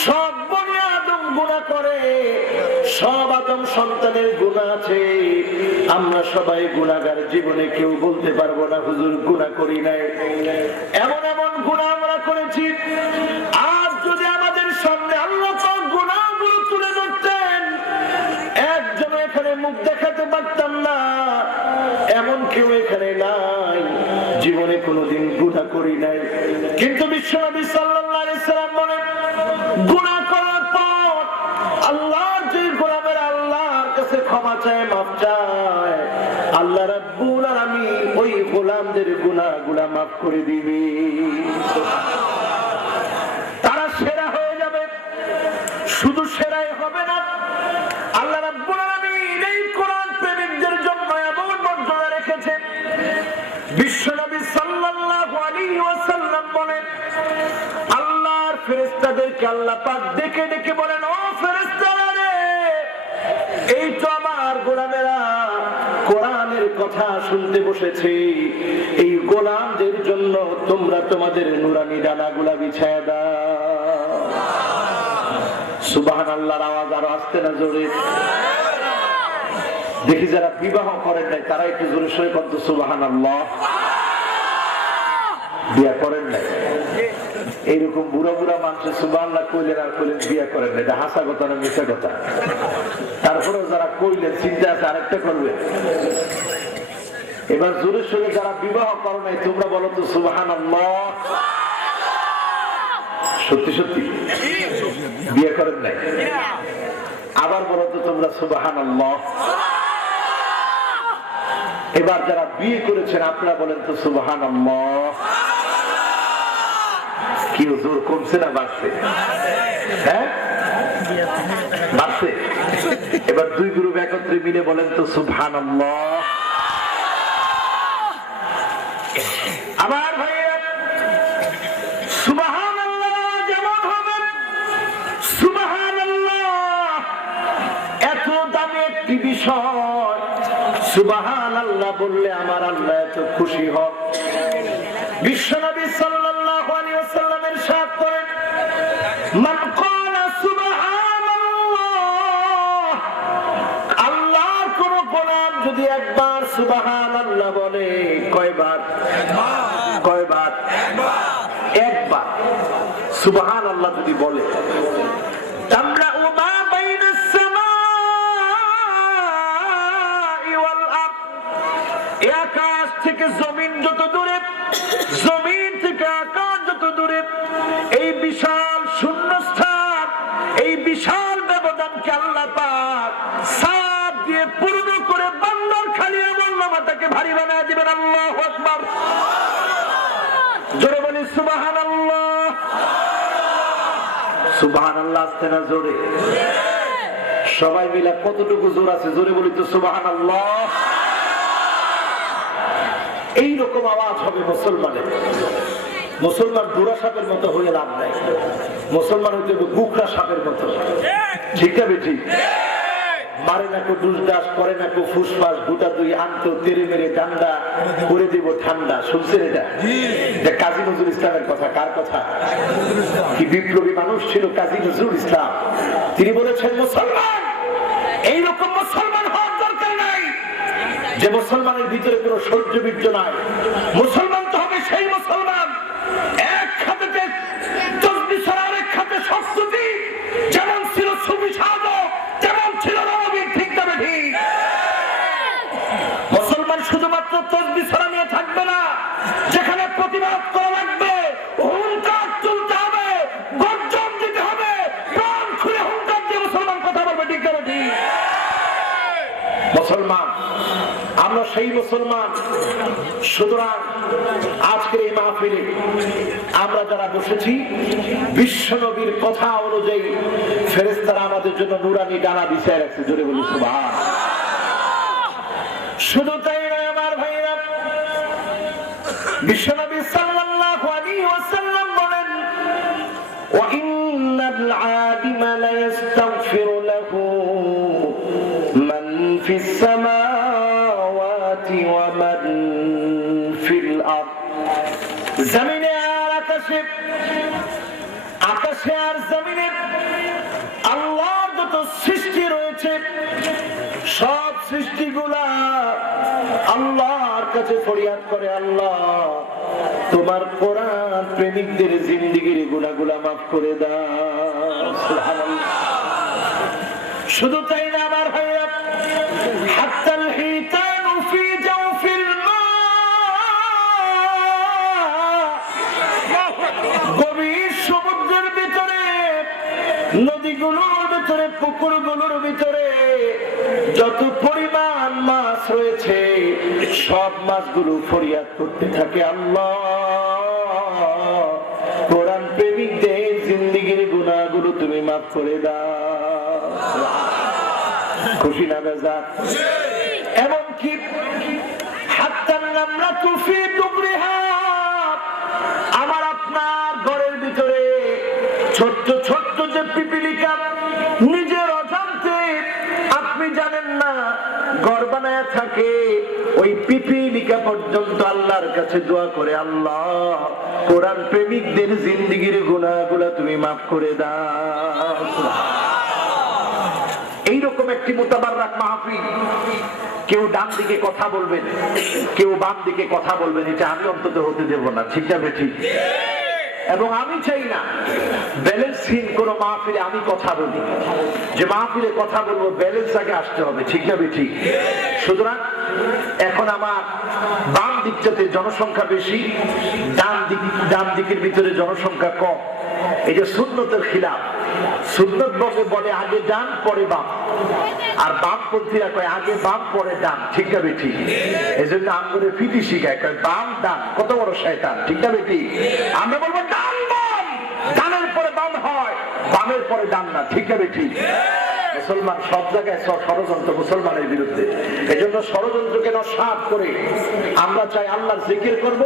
সব বনি আদম গুনাহ করে, সব আদম সন্তানের গুনাহ আছে। আমরা সবাই গুনাহগার, জীবনে কেউ বলতে পারবো না হুজুর গুনাহ করি নাই। এমন এমন গুনাহ আমরা করেছি, আজ যদি আমাদের সামনে আল্লাহ পাক গুনাহগুলো তুলে ধরতেন, একজন এখানে মুখ দেখাতে পারতাম না। এমন কেউ এখানে নাই জীবনে কোনোদিন গুনাহ করি নাই। কিন্তু বিশ্বনবী সাল্লাল্লাহু আলাইহি সাল্লাম বলেন, গুনাহ করার পর আল্লাহর যে গোলামের আল্লাহর কাছে ক্ষমা চায়, মাফ চায়, আল্লাহ রাব্বুল আলামিন ওই গোলামদের গুনাহগুলো মাফ করে দিবে। তারা সেরা হয়ে যাবে। শুধু সেরাই হবে না, আল্লাহ রাব্বুল আলামিন এই কোরআন প্রেমিকদের জন্য এমন মর্যাদা রেখেছেন। বিশ্বনবী সাল্লাল্লাহু আলাইহি ওয়াসাল্লাম বলেন, আল্লাহর ফেরেশতাদেরকে আল্লাহ পাক ডেকে ডেকে বলেন, ও ফেরেশতারা রে, এই তো আমার গোলামেরা কোরআনের কথা শুনতে বসেছে। এই গোলামদের জন্য তোমরা তোমাদের নূরানি ডানাগুলা বিছায়া দাও। সুবহানাল্লাহর আওয়াজ আরো আসতে না জোরে? দেখি যারা বিবাহ করেন নাই তারা একটু জোরে সরে বলতো সুবহানাল্লাহ। বিয়ে করেন নাই, এইরকম বুড়া বুড়া মানুষ সুবহানাল্লাহ কইলেন আর কইলেন বিয়ে করেন নাই, এটা হাসা কথা না মিথ্যা কথা? তারপরেও যারা কইলেন চিন্তা আছে আরেকটা করবে। এবার জোরে সরে যারা বিবাহ করো নাই তোমরা বলো তো সুবহানাল্লাহ। সত্যি সত্যি বিয়ে করেন নাই? আবার বলো তো তোমরা সুবহানাল্লাহ। এবার যারা বিয়ে করেছেন আপনারা বলেন তো সুবহানাল্লাহ। কি জোর কমছে না বাড়ছে? হ্যাঁ বাড়ছে। এবার দুই গ্রুপ একত্রে মিলে বলেন তো সুবহানাল্লাহ। আবার ভাইয়া সুবহানাল্লাহ যেমন হবে, সুবহানাল্লাহ এত দামি একটি বিষয়, সুবহানাল্লাহ বললে আমার আল্লাহ এত খুশি হন। বিশ্বনবী সাল্লাল্লাহু আলাইহি ওয়াসাল্লাম ইরশাদ করেন, মান ক্বালা সুবহানাল্লাহ, আল্লাহর কোন গোলাম যদি একবার সুবহানাল্লাহ বলে, কয়বার? কয়বার? একবার সুবহানাল্লাহ যদি বলে, আকাশ থেকে জমিন যত দূরে, জমিন থেকে আকাশ যত দূরে, এই বিশাল শূন্যস্থান, এই বিশাল ব্যবধানকে আল্লাহ পাক সাপ দিয়ে পূর্ণ করে বান্দার খালি আমলনামাটাকে ভারী বানায় দিবেন। আল্লাহু আকবার। জোরে বলি সুবহানাল্লাহ। সুবহানাল্লাহ আসতে না জোরে? সবাই মিলে কতটুকু জোর আছে জোরে বলি তো সুবহানাল্লাহ। এইরকম আওয়াজ হবে মুসলমানের। মুসলমান বুড়া সাপের মতো হয়ে লাভ নাই, মুসলমান হইতে হবে কুকরা সাপের মতো। ঠিক আছে? ঠিক। মারে না কো দুষ দাস, করে না কো ফুসফাস, গোটা দুই আনতো তেরে মেরে ডান্ডা করে দিব ঠান্ডা। শুনছেন এটা? কাজী নজরুল ইসলামের কথা। কার কথা? কি বিপ্লবী মানুষ ছিল কাজী নজরুল ইসলাম। তিনি বলেছেন, মুসলমান এইরকম মুসলমান হওয়ার দরকার নাই যে মুসলমানের ভিতরে কোনো সহ্য বীর্য নাই। মুসলমান তো হবে সেই মুসলমান এক খাতে তসবিহ ছাড়া আরেক খাতে সংস্কৃতি, যেমন ছিল সুফি সাধক, যেমন ছিল নবী। ঠিক না ঠিক? মুসলমান শুধুমাত্র তসবিহ ছাড়া নিয়ে থাকবে না, যেখানে প্রতিবাদ করা লাগবে হুঙ্কার তুলতে হবে, গর্জন দিতে হবে, প্রাণ খুলে হুঙ্কার দিয়ে মুসলমান কথা বলবে। ঠিক না ঠিক? মুসলমান আমরা সেই মুসলমান। সুতরাং আজকের এই মাহফিলে আমরা যারা বসেছি, বিশ্বনবীর কথা অনুযায়ী ফেরেশতারা আমাদের জন্য নূরানি ডানা বিছায় রাখছে। জোরে বলি সুবহান। শুধু তাই নয় আমার ভাইরা, বিশ্বনবী সাল্লাল্লাহু আলাইহি ওয়াসাল্লাম বলেন, ওয়া ইন্নাল আলিমা লা ইস্তাগফিরু লাহু মান ফিস সামা জমিনে আর আকাশে, আকাশে আর জমিনে জিন্দিগিগুলা আল্লাহর কাছে ফরিয়াদ করে, আল্লাহ তোমার কোরআন প্রেমিকদের জিন্দিগির গুনাহগুলা মাফ করে দাও। সুবহানাল্লাহ। শুধু তাই না আমার ভাইরা, হাত্তাল হিতানু ফি জাওফিল মা, গভীর সমুদ্রের ভিতরে, নদীগুলোর ভিতরে, পুকুরগুলোর ভিতরে যত পরিমাণ মাছ রয়েছে সব মাছগুলো ফরিয়াদ করতে থাকে, আল্লাহ কোরআন প্রেমিকদের জিন্দিগির গুনাহগুলো তুমি মাফ করে দাও। খুশি না বেজার? এমনকি হাত্তান নামলাতু ফি দুবরিহা, আমার আপনার ঘরের ভিতরে ছোট্ট ছোট্ট যে পিপিলিকা নিজের অজান্তে আপনি জানেন না ঘর বানায় থাকে, ওই পিপিলিকা পর্যন্ত আল্লাহর কাছে দোয়া করে, আল্লাহ কোরআন প্রেমিকদের জিন্দিগির গুনাহগুলো তুমি মাফ করে দাও। এইরকম একটি মুতাবাররাক মাহফিল, কেউ ডান দিকে কথা বলবেন, কেউ বাম দিকে কথা বলবেন, এটা আমি অন্তত হতে দেব না। ঠিক না ঠিক? এবং আমি চাই না ব্যালেন্সহীন কোন মাহফিলে আমি কথা বলি, যে মাহফিলে কথা বলবো ব্যালেন্স আগে আসতে হবে। ঠিক না ঠিক? সুতরাং এখন আমার বাম দিকটাতে জনসংখ্যা বেশি, ডান দিকের ভিতরে জনসংখ্যা কম। এই যে সুন্নতের খিলাফ, সুন্নত বলে আগে ডান পরে বাম, আর বামপন্থীরা কয় আগে বাম পরে ডান। ঠিক না ঠিক? এই জন্য আমগুলো ফিতি শিখায়, কয় বাম ডান, কত বড় শয়তান। ঠিক না ঠিক? আমরা বলবো ডান বাম, ডানের পরে বাম হয়, বামের পরে ডান না। ঠিক না ঠিক? মুসলমান সব জায়গায় ষড়যন্ত্র মুসলমানের বিরুদ্ধে। এই জন্য ষড়যন্ত্রকে নস্যাৎ করে আমরা চাই আল্লাহর জিকির করব,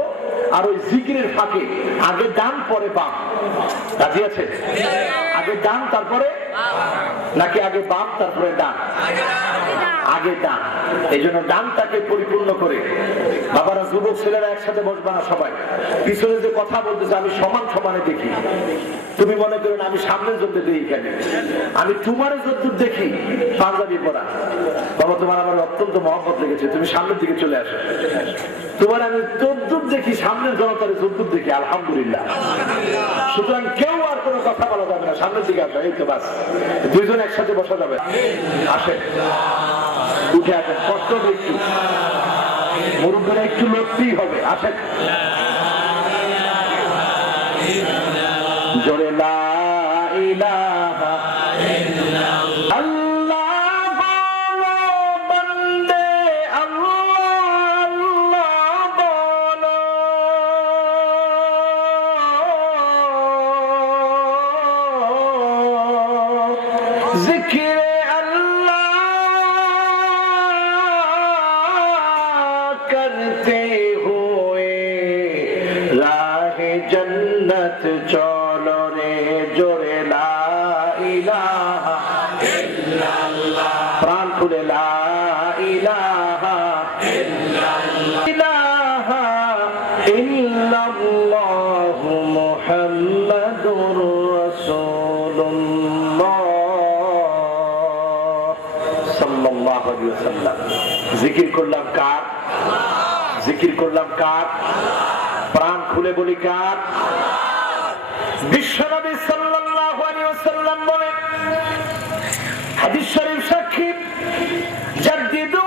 আর ওই জিকিরের ফাঁকে আগে ডান পরে বাম। রাজি আছে? আগে ডান তারপরে, নাকি আগে বাম তারপরে ডান? আগে ডান। এই জন্য ডানটাকে পরিপূর্ণ করে বাবারা, যুবক ছেলেরা একসাথে বসবা না, সবাই পিছনে যে কথা বলতেছে আমি সমান সমানে দেখি। তুমি মনে করেন আমি সামনের জন্য দেখি কেন? আমি তোমার যদ্দূর দেখি পাঞ্জাবি পরা, বাবা তোমার আমার অত্যন্ত মহব্বত লেগেছে, তুমি সামনের দিকে চলে আসো। তোমার আমি যদ্দূর দেখি, সামনের জনতার যদ্দূর দেখি, আলহামদুলিল্লাহ। সুতরাং কেউ আর কোনো কথা বলা যাবে না, সামনের দিকে আসবে। এই তো বাস, দুইজন একসাথে বসা যাবে। আসে উঠে আসেন, কষ্ট হবে একটু, মুরব্বীরা একটু লড়তেই হবে। আসেন জোরে লা ইলাহা আল্লাহ বলো বন্দে, আল্লাহ আল্লাহ বলো, জিকিরে আল্লাহ করতে হুয়ে রাহে জন্নত চলো রে, জোরে লা ইলাহা ইল্লাল্লাহ, প্রাণ খুলে লা ইলাহা ইল্লাল্লাহ, ইলাহা ইল্লাল্লাহ মুহাম্মাদুর রাসূলুল্লাহ সাল্লাল্লাহু আলাইহি ওয়াসাল্লাম। জিকির করলাম কার? জিকির করলাম কার? প্রাণ খুলে বলি কার? বিশ্বনবী সাল্লাল্লাহু আলাইহি ওয়াসাল্লাম বলেন, হাদিস শরীফ সাক্ষী, জাদ্দিদু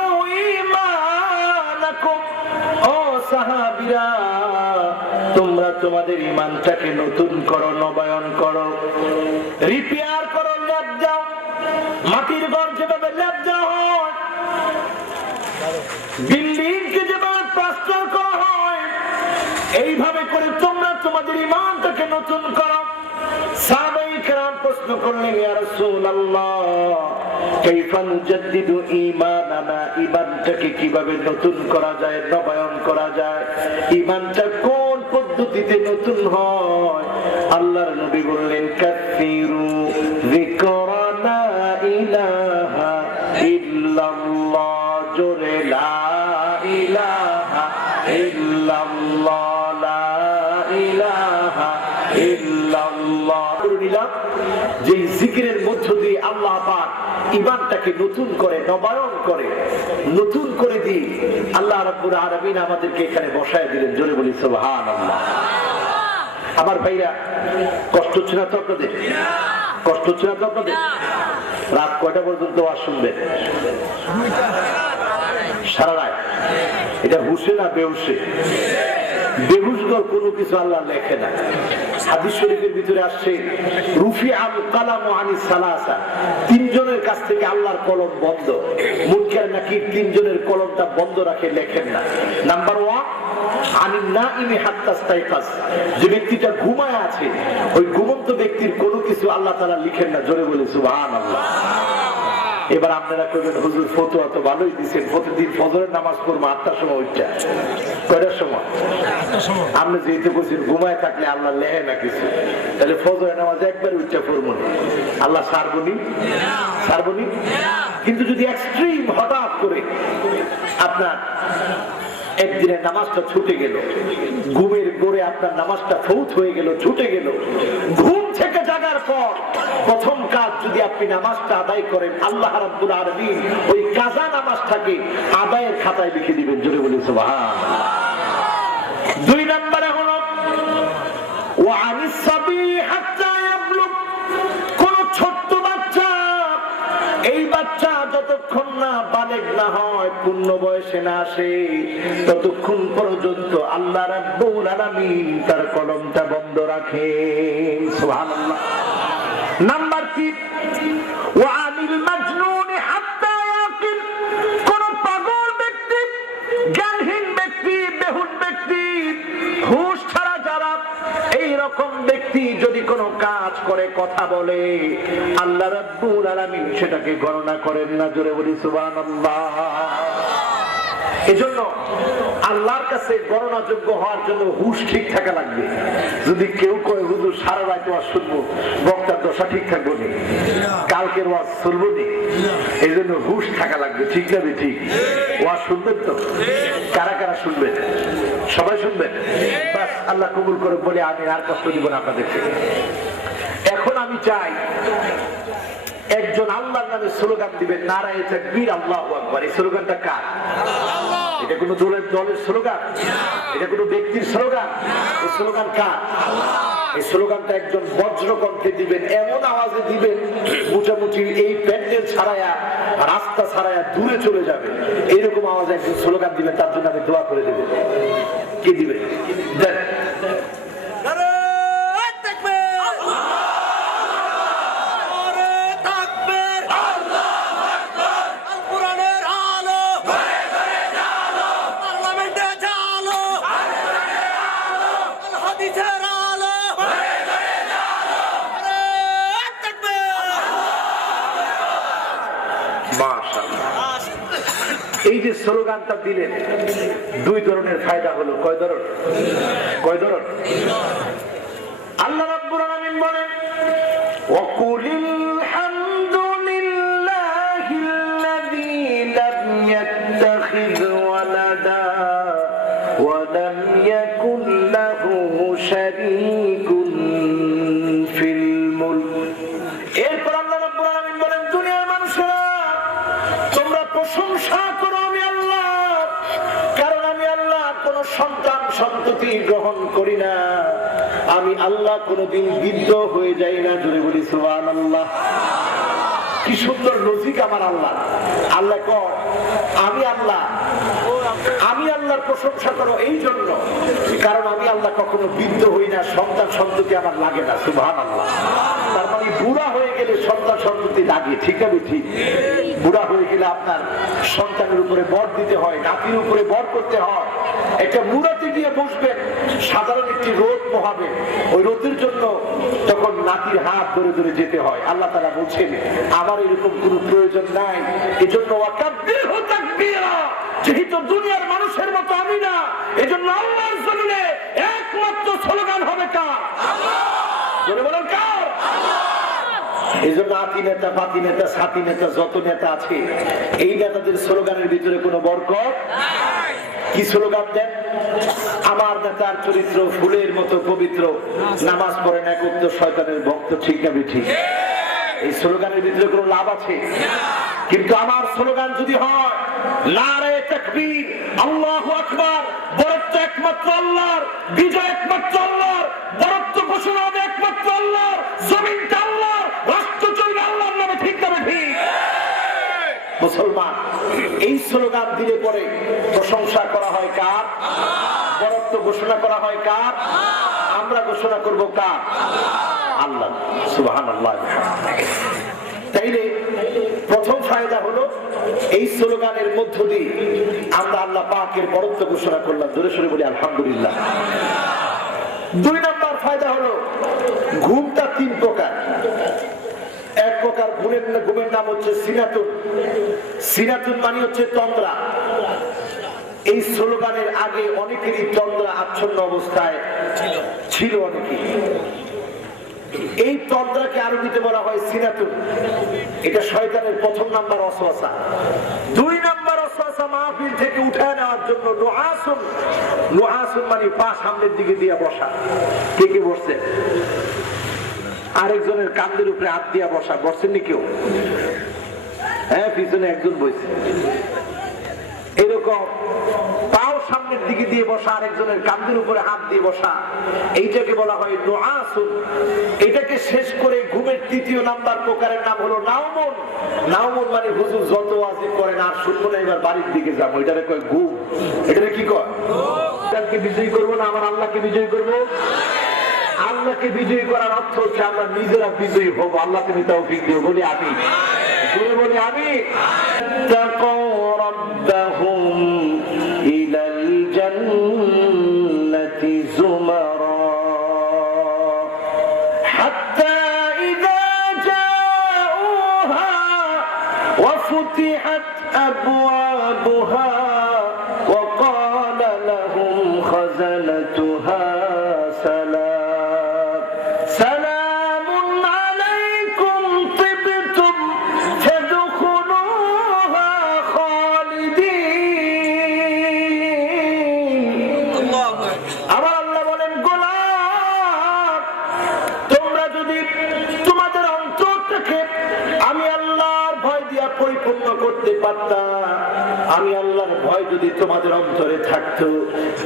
ঈমানাকুম, ও সাহাবীরা তোমরা তোমাদের ঈমানটাকে নতুন করো, নবায়ন করো, রিপেয়ার করো, ল্যাব দাও। মাটির ঘর যেভাবে ল্যাব দেওয়া হয়, বিল্ডিং কে যেভাবে প্লাস্টার করা হয়, এইভাবে করে তোমরা তোমাদের ঈমানটাকে নতুন করো। সাহাবায়ে কেরাম প্রশ্ন করলেন, ইয়া রাসূলুল্লাহ কাইফা নুজাদ্দিদু ঈমানানা, ঈমানটাকে কিভাবে নতুন করা যায়, নবায়ন করা যায়, ঈমানটা কোন পদ্ধতিতে নতুন হয়? আল্লাহর নবী বললেন, কাসিরু যিকরা লা ইলাহা ইল্লাল্লাহ, জোরে লা ইলাহা ইল্লাল্লাহ, লা ইলাহা ইল্লাল্লাহ। যে জিকিরের মধ্য দিয়ে আল্লাহ পাক ইমানটাকে নতুন করে নবায়ন করে নতুন করে দিই আল্লাহ রাব্বুল আলামিন আমাদেরকে এখানে বসায় দিলেন। জোরে বলি সুবহানাল্লাহ। আমার ভাইরা, কষ্ট হচ্ছে না তো আপনাদের? কষ্ট হচ্ছে না তো আপনাদের? রাত কয়টা পর্যন্ত ওয়াজ শুনবেন? সারা রাত। এটা হুশে না বেহুশে? বেহুশগর কোনো কিছু আল্লাহ লেখে না। হাদিস শরীফের ভিতরে আসছে রুফি আল কালামু আনিস সালাসা, তিনজনের কাছ থেকে আল্লাহর কলম বন্ধ। মুনকার নাকির তিনজনের কলমটা বন্ধ রাখে, লেখেন না। নাম্বার 1 আনিন নাইমি হাত্তা ইস্তাইকাস, যে ব্যক্তিটা ঘুমায় আছে ওই ঘুমন্ত ব্যক্তির কোনো কিছু আল্লাহ তাআলা লিখেন না। জোরে বলে সুবহানাল্লাহ। এবার আপনারা কইবেন হুজুর ফতোয়া তো ভালোই দিচ্ছেন, প্রতিদিন ফজরের নামাজ পড়বো 8টার সময় উঠটা। কয়টার সময়? আপনি যেহেতু বলছেন ঘুমায় থাকলে আল্লাহ লেহে না কিছু, তাহলে ফজরের নামাজ একবার উঠটা পড়বো না, আল্লাহ ছাড়বনি? ছাড়বনি? কিন্তু যদি এক্সট্রিম হঠাৎ করে আপনার একদিনের নামাজটা ছুটে গেল, ঘুমের গোরে আপনার নামাজটা ফৌত হয়ে গেল, ছুটে গেল, ঘুম থেকে জাগার পর প্রথম কাজ যদি আপনি নামাজটা আদায় করেন, আল্লাহ রাব্বুল আলামিন ওই কাজা নামাজটাকে আদায়ের খাতায় লিখে দিবেন। জোরে বলি সুবহানাল্লাহ। 2 নম্বরে হলো ওয়া আনিস সাবি হাত্তা ইয়াবলুগ, কোন ছোট্ট বাচ্চা, এই বাচ্চা যতক্ষণ না বালেগ না হয়, পূর্ণ বয়সে না আসে, ততক্ষণ পর্যন্ত আল্লাহ রাব্বুল আলামিন তার কলমটা বন্ধ রাখেন। সুবহানাল্লাহ। নাম্বার 3 ওয়া আনিল মাজনুন হাত্তা ইয়াকিল, কোন পাগল ব্যক্তি, জ্ঞানহীন ব্যক্তি, বেহুশ ব্যক্তি, হুঁশ ছাড়া যারা এই রকম ব্যক্তি যদি কোনো কাজ করে, কথা বলে, আল্লাহ রাব্বুল আলামিন সেটাকে গণনা করেন না। জোরে বলি সুবহানাল্লাহ। এজন্য আল্লাহর কাছে গণনাযোগ্য হওয়ার জন্য হুঁশ ঠিক থাকা লাগবে। যদি কেউ কয় হুজুর সারা রাত ওয়াজ শুনবো, বক্তার দশা ঠিক থাকবো না, কালকের ওয়াজ শুনবো না, এই জন্য হুঁশ থাকা লাগবে। ঠিক না? ঠিক। ওয়াজ শুনবেন তো? কারা কারা শুনবেন? সবাই শুনবেন? বাস, আল্লাহ কবুল করে বলে আমি আর কষ্ট দিব না আপনাদেরকে। এখন আমি চাই একজন আল্লাহর নামে স্লোগান দিবেন, নারায়ে তাকবীর আল্লাহু আকবার। এই স্লোগানটা কার? এটা কোন দলের স্লোগান? এটা কোন ব্যক্তির স্লোগান? এই স্লোগান কার? এই স্লোগানটা একজন বজ্রকণ্ঠে দিবেন, এমন আওয়াজে দিবেন মোটামুটি এই প্যান্ডেল ছাড়ায়া, রাস্তা ছাড়ায়া দূরে চলে যাবে, এইরকম আওয়াজে একজন স্লোগান দিবেন। তার জন্য আমি দোয়া করে দেব। কে দিবে? দেন। এই যে স্লোগানটা দিলেন, 2 ধরনের ফায়দা হলো। কয় ধরনের? কয় ধরনের? আল্লাহ রাব্বুল আলামিন বলেন ওয়াকুলিল হামদুলিল্লাহিল্লাযী লাম ইয়াত্তাখিয ওয়ালাদা ওয়া লাম ইয়াকুল লাহু শারীকুন ফিল মুলক। এরপর আল্লাহ রাব্বুল আলামিন বলেন দুনিয়ার মানুষেরা তোমরা প্রশংসা করো আমি আল্লাহ, কারণ আমি আল্লাহ কোন সন্তান সন্ততি গ্রহণ করি না, আমি আল্লাহ কোনদিন বৃদ্ধ হয়ে যাই না। জোরে বলি সুবহানাল্লাহ। কি সুন্দর লজিক আমার আল্লাহ। আল্লাহ কর আমি আল্লাহ, আমি আল্লাহর প্রশংসা করো এই জন্য কারণ আমি আল্লাহ কখনো বৃদ্ধ হই না, সন্তান সন্ততি আমার লাগে না। সুবহানাল্লাহ। তার মানে বুড়া হয়ে গেলে সন্তান সন্ততি লাগে। ঠিক আছে? ঠিক। বুড়া হয়ে গেলে আপনার সন্তানের উপরে বর দিতে হয়, নাতির উপরে বর করতে হয়। একটা মুরাতে গিয়ে বসবেন, সাধারণ একটি রোদ পোহাবে, ওই রোদের জন্য তখন নাতির হাত ধরে ধরে যেতে হয়। আল্লাহ তাআলা বলছেন আমার এরকম কোনো প্রয়োজন নাই। এজন্য ওয়াকাব্বিরহু তাকবীরা, যেহেতু দুনিয়ার মানুষের মতো আমি না, এজন্য আল্লাহর জমিনে একমাত্র স্লোগান হবে কার? আল্লাহ। বলে বলেন কার? আল্লাহ। এই জন্য আতি নেতা, পাতি নেতা, সাথী নেতা, যত নেতা আছে, এই নেতাদের স্লোগানের ভিতরে কোনো বরকত নাই। কি স্লোগান দেন? আমার নেতার চরিত্র ফুলের মতো পবিত্র, নামাজ পড়েন একত্র শয়তানের ভক্ত। ঠিক না? ঠিক। এই স্লোগানের ভিতরে কোনো লাভ আছে? কিন্তু আমার স্লোগান যদি হয় নারে তাকবীর, আল্লাহু আকবার, বরত্ব একমাত্র আল্লাহর, বিজয় একমাত্র আল্লাহর, বরত্ব ঘোষণা হবে একমাত্র আল্লাহর, জমিনটা আল্লাহর, রাষ্ট্র চলবে আল্লাহর নামে, ঠিক তবে ঠিক। মুসলমান এই স্লোগান দিলে পরে প্রশংসা করা হয় কার? বরত্ব ঘোষণা করা হয় কার? আমরা ঘোষণা করব কার? আল্লাহ। সুবহানাল্লাহ। তাইলে প্রথম ফায়দা হলো এই স্লোগানের মধ্য দিয়ে আমরা আল্লাহ পাকের বরত্ব ঘোষণা করলাম, জোরে সোরে বলি আলহামদুলিল্লাহ। 2 নম্বর ফায়দা হলো ঘুমটা 3 প্রকার। এক প্রকার ঘুমের নাম হচ্ছে সিনাতুন। সিনাতুন মানে হচ্ছে তন্দ্রা। এই স্লোগানের আগে অনেকেরই তন্দ্রা আচ্ছন্ন অবস্থায় ছিল অনেকেই। এই তন্দ্রাকে আরবিতে বলা হয় সিনাতুন। এটা শয়তানের প্রথম নাম্বার ওয়াসওয়াসা। 2 নাম্বার ওয়াসওয়াসা মাহফিল থেকে উঠায় নেওয়ার জন্য নুআসুন। নুআসুন মানে পা সামনের দিকে দিয়ে বসা। কে কে বসছে? আরেকজনের কাঁধের উপরে হাত দিয়া বসা। বসছেন নি কেউ? হ্যাঁ, পিছনে একজন বসছে। এরকম পাও সামনের দিকে দিয়ে বসা, আরেকজনের কাঁধের উপরে হাত দিয়ে বসা, এইটাকে বলা হয় নুআসুন। এটাকে শেষ করে ঘুমের 3য় নাম্বার প্রকারের নাম হলো নাওমুন। নাওমুন মানে হুজুর যত ওয়াজিব করেন আর শুনবো না, এবার বাড়ির দিকে যাবো, এটাকে কয় ঘুম। এটাকে কি কয়? আল্লাহকে বিজয়ী করবো না, আমার আল্লাহকে বিজয়ী করবো। আল্লাহকে বিজয়ী করার অর্থ হচ্ছে আমরা নিজেরা বিজয়ী হবো। আল্লাহ তুমি তৌফিক দিও, বলি আমি, জোরে বলি আমি। তাকাউ রাব্বাহুম ইলাল জান্নাতি যুমারা হাত্তা ইযা জাউহা ওয়া ফুতিহাত আবওয়াবুহা ওয়া ক্বালা লাহুম খাযানাতুহা আমি আল্লাহর ভয় যদি তোমাদের অন্তরে থাকতো,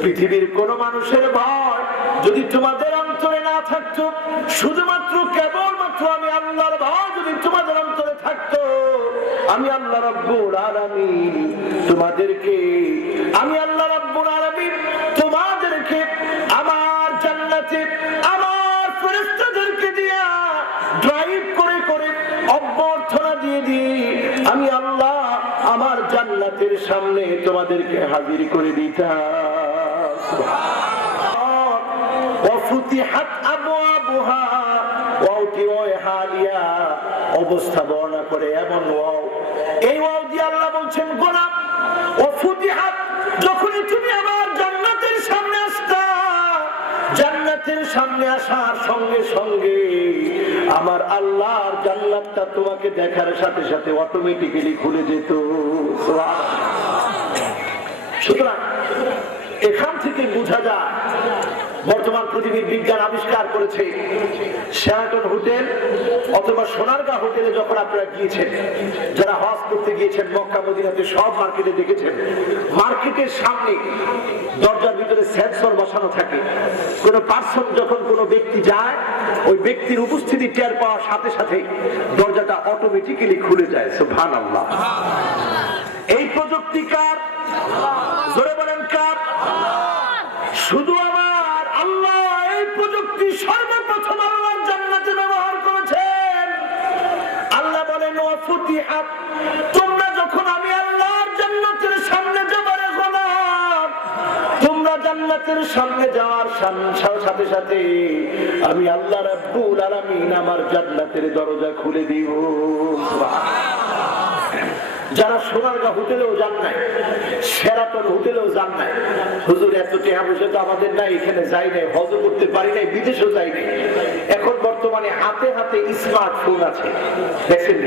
পৃথিবীর কোন মানুষের ভয় যদি তোমাদের অন্তরে না থাকতো, শুধুমাত্র কেবলমাত্র আমি আল্লাহর ভয় যদি তোমাদের অন্তরে থাকতো, আমি আল্লাহ রাব্বুল আলামিন তোমাদেরকে, আমি আল্লাহ রাব্বুল আলামিন তোমাদেরকে আমার জান্নাতে আমার ফেরেশতাদেরকে দিয়া ড্রাইভ করে করে অভ্যর্থনা দিয়ে দিই, আমি আল্লাহ আমার জান্নাতের সামনে তোমাদেরকে হাজির করে দিতাম। অবস্থা বর্ণনা করে এমন ওয়াও, এই ওয়াও দিয়ে আল্লাহ বলছেন গোলাম ওয়াফুতিহাত, যখনই তুমি আমার জান্নাতের সামনে আসতা, জান্নাতের সামনে আসার সঙ্গে সঙ্গে আমার আল্লাহর জান্নাতটা তোমাকে দেখার সাথে সাথে অটোমেটিক্যালি খুলে যেত। সুতরাং এখান থেকে বোঝা যায় বর্তমান পৃথিবীর বিজ্ঞান আবিষ্কার করেছে শেরাটন হোটেল অথবা সোনারগাঁ হোটেলে যখন আপনারা গিয়েছেন, যারা হজ করতে গিয়েছেন মক্কা মদিনাতে সব মার্কেটে দেখেছেন, মার্কেটের সামনে দরজার ভিতরে সেন্সর বসানো থাকে। কোন পার্সন যখন কোনো ব্যক্তি যায়, ওই ব্যক্তির উপস্থিতি টের পাওয়ার সাথে সাথে দরজাটা অটোমেটিক্যালি খুলে যায়। সুবহানাল্লাহ। এই প্রযুক্তি কার? জোরে বলেন কার? শুধু আমার আল্লাহ এই প্রযুক্তি সর্বপ্রথম আল্লাহর জান্নাতে ব্যবহার করেছেন। আল্লাহ বলেন ওয়াফুতিহাত, তোমরা যখন আমি আল্লাহর জান্নাতের সামনে যাবে গোলাম, তোমরা জান্নাতের সামনে যাওয়ার সাথে সাথে আমি আল্লাহ রাব্বুল আলামিন আমার জান্নাতের দরজা খুলে দিব। যারা সোনারগাঁ হোটেলেও যান নাই, শেরাটন হোটেলেও যান নাই, হুজুর এত টাকা পয়সা তো আমাদের নাই, এখানে যাই নাই, হজ করতে পারি নাই, বিদেশেও যাই নাই। এখন বর্তমানে হাতে হাতে স্মার্টফোন আছে, দেখেন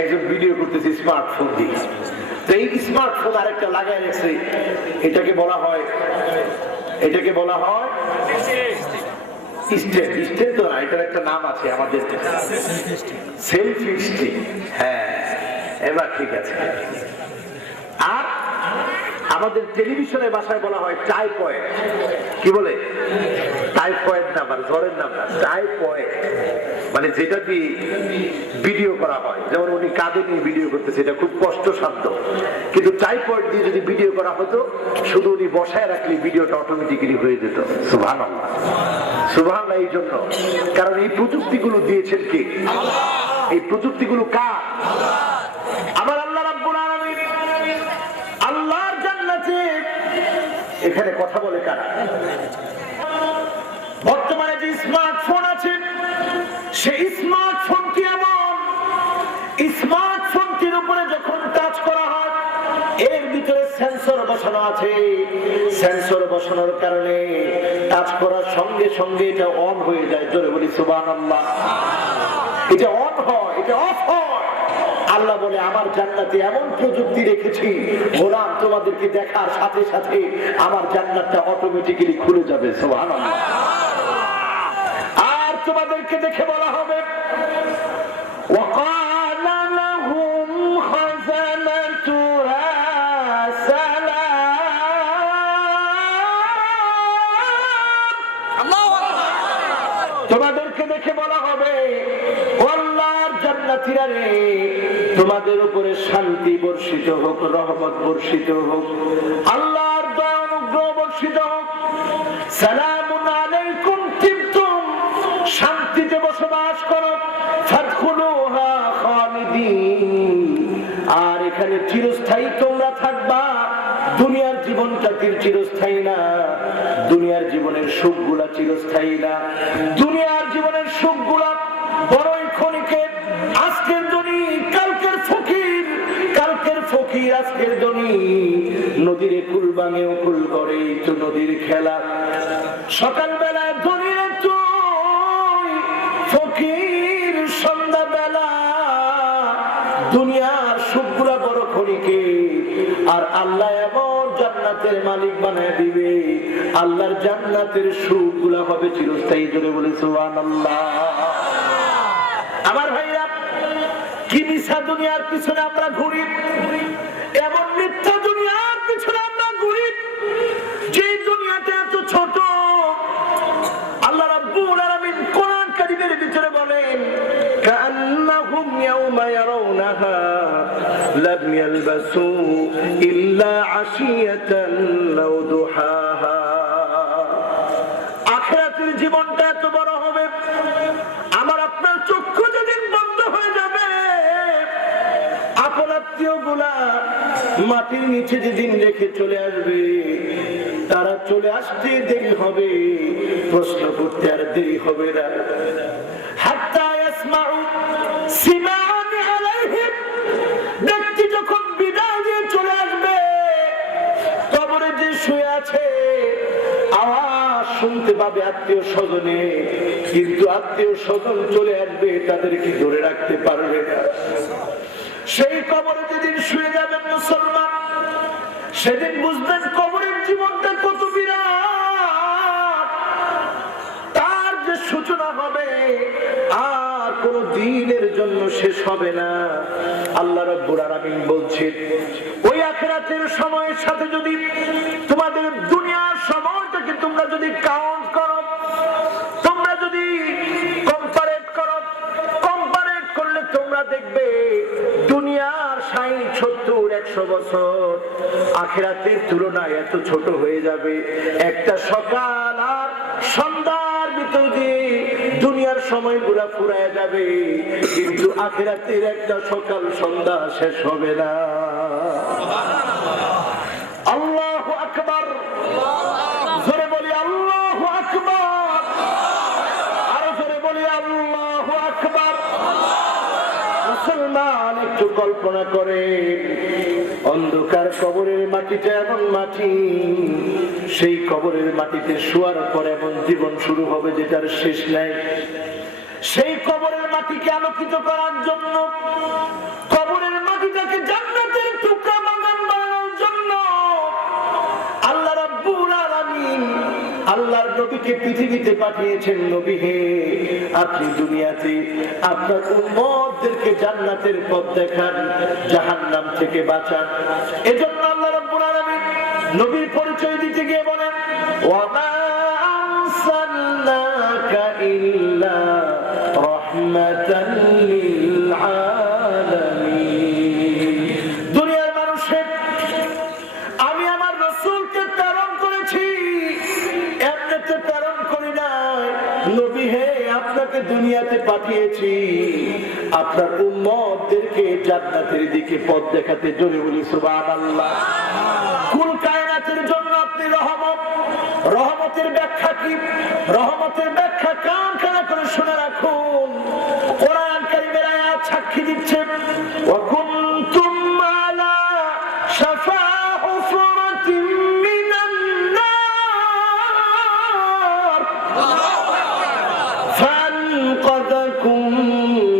একজন ভিডিও করতেছে স্মার্টফোন দিয়ে। তো এই স্মার্টফোন আরেকটা লাগাই রেখেছে, এটাকে বলা হয় স্ট্যান্ড স্ট্যান্ড তো না, এটার একটা নাম আছে আমাদের, সেলফি স্টিক। হ্যাঁ, এবার ঠিক আছে। আর আমাদের টেলিভিশনের ভাষায় বলা হয় টাইফয়েড। কি বলে? টাইফয়েড না, মানে জ্বরের নাম না, টাইফয়েড মানে যেটা দিয়ে ভিডিও করা হয়। যেমন উনি কাঁধে নিয়ে ভিডিও করতেছে, এটা খুব কষ্টসাধ্য, কিন্তু টাইফয়েড দিয়ে যদি ভিডিও করা হতো, শুধু উনি বসায় রাখলে ভিডিওটা অটোমেটিক্যালি হয়ে যেত। সুবহানাল্লাহ, সুবহানাল্লাহ। এই জন্য, কারণ এই প্রযুক্তিগুলো দিয়েছেন কে? এই প্রযুক্তিগুলো কার? আমার আল্লাহ রাব্বুল আলামিন। আল্লাহর জান্নাতে এখানে কথা বলে কারা? বর্তমানে যে স্মার্টফোন আছে, সেই স্মার্টফোনটি এমন, স্মার্টফোনটির উপরে যখন টাচ করা হয়, এর ভিতরে সেন্সর বসানো আছে। সেন্সর বসানোর কারণে টাচ করার সঙ্গে সঙ্গে এটা অন হয়ে যায়। জোরে বলি সুবহানাল্লাহ। এটা অন হয়, এটা অফ হয়। আল্লাহ বলে, আমার জান্নাতে এমন প্রযুক্তি রেখেছি, গোলাম তোমাদেরকে দেখার সাথে সাথে আমার জান্নাতটা অটোমেটিক্যালি খুলে যাবে। সুবহানাল্লাহ। আর তোমাদেরকে দেখে বলা হবে, وقال لهم خزنتها سلام। তোমাদেরকে দেখে বলা হবে, আল্লাহর জান্নাতীরা রে, তোমাদের উপরে শান্তি বর্ষিত হোক, রহমত বর্ষিত হোক, আল্লাহর দয়া অনুগ্রহ বর্ষিত হোক। সালামুন আলাইকুম তিবতুম, শান্তিতে বসবাস করো। ফাদখুলুহা খালিদিন, আর এখানে চিরস্থায়ী তোমরা থাকবা। দুনিয়ার জীবনটা চিরস্থায়ী না, দুনিয়ার জীবনের সুখগুলা চিরস্থায়ী না, দুনিয়ার জীবনের সুখগুলা বড়ই ক্ষণিকের। আজকের ধনী কালকের ফকির, কালকের ফকির আজকের ধনী। নদীর কুল ভাঙে কুল করে, তো নদীর খেলা। সকালবেলা ধনীর তুই, ফকির সন্ধ্যাবেলা। দুনিয়ার সুখগুলা বড় ক্ষণিকে, আর আল্লাহ এমন জান্নাতের মালিক বানায় দিবে, আল্লাহর জান্নাতের সুখগুলা হবে চিরস্থায়ী। জোরে বলে সুবহানাল্লাহ। আমার ভাইরা, কি মিথ্যা দুনিয়ার পিছনে আমরা ঘুরি, এমন মিথ্যা দুনিয়ার পিছনে আমরা ঘুরি, যে দুনিয়াটা এত ছোট। আল্লাহ রাব্বুল আলামিন কোরআন কারীমের ভিতরে বলেন, কাআন্নাহুম ইয়াওমা ইয়ারাউনাহা লাম ইয়ালবাসু ইল্লা আশিয়াতান আও দুহাহা। আখিরাতের জীবনটা এত বড় হবে, আমার আপনার চক্ষু যেদিন বন্ধ হয়ে যাবে, আপন আত্মীয় গুলা মাটির নিচে যেদিন রেখে চলে আসবে, তারা চলে আসতে দেরি হবে, প্রশ্ন করতে আর দেরি হবে না। হাত্তা ইয়াসমাউ সিমাআন আলাইহিম, ব্যক্তি যখন বিদায় দিয়ে চলে আসবে, কবরে যে শুয়ে আছে আওয়াজ শুনতে পাবে আত্মীয় স্বজনে, কিন্তু আত্মীয় স্বজন চলে আসবে, তাদেরকে ধরে রাখতে পারবে না। সেই কবরে যেদিন শুয়ে যাবেন মুসলমান, সেদিন বুঝবেন কবরের জীবনটা কত বিরাট। তার যে সূচনা হবে, আর কোন দিনের জন্য শেষ হবে না। আল্লাহ রাব্বুল আলামিন বলছেন, ওই আখিরাতের সময়ের সাথে যদি তোমাদের দুনিয়ার সময়টাকে তোমরা যদি কাউন্ট করো, তোমরা যদি কম্পারেট করো, কম্পারেট করলে তোমরা দেখবে দুনিয়ার 60, 70, 100 বছর আখিরাতের তুলনায় এত ছোট হয়ে যাবে। একটা সকাল আর সন্ধ্যার ভিতর দিয়ে দুনিয়ার সময়গুলা ফুরায় যাবে, কিন্তু আখিরাতের একটা সকাল সন্ধ্যা শেষ হবে না। আল্লাহু আকবার, জোরে বলি আল্লাহু আকবার, আরো জোরে বলি আল্লাহু আকবার। মুসলমান একটু কল্পনা করে, অন্ধকার কবরের মাটিটা এমন মাটি, সেই কবরের মাটিতে শোয়ার পর এমন জীবন শুরু হবে যেটার শেষ নাই। সেই কবরের মাটিকে আলোকিত করার জন্য, কবরের মাটিটাকে জান্নাতের টুকরা বাগান বানানোর জন্য আল্লাহ রাব্বুল আলামিন আল্লাহর নবীকে পৃথিবীতে পাঠিয়েছেন। নবী হে, আপনি দুনিয়াতে আপনার উম্মতদেরকে জান্নাতের পথ দেখান, জাহান্নাম থেকে বাঁচান। এজন্য আল্লাহ রাব্বুল আলামিন নবীর পরিচয় দিতে গিয়ে বলেন, ওয়া মা আরসালনাকা ইল্লা রাহমাতান লিল আলামিন। দুনিয়ার মানুষের আমি আমার রাসূলকে প্রেরণ করেছি, এমনিতে প্রেরণ করি নাই। নবী হে, আপনাকে দুনিয়াতে পাঠিয়েছি আপনার উম্মতদেরকে জান্নাতের দিকে পথ দেখাতে। জোরে বলি সুবহানাল্লাহ। কুল কায়নাতের জন্য আপনি রহমত। রহমতের ব্যাখ্যা কি? রহমতের ব্যাখ্যা কান খাড়া করে শুনে রাখুন। কোরআন কারীমের আয়াত সাক্ষী দিচ্ছে, ওয়া কুনতুম আলা শাফা হুফরাতিন মিনান নার ফানকাযাকুম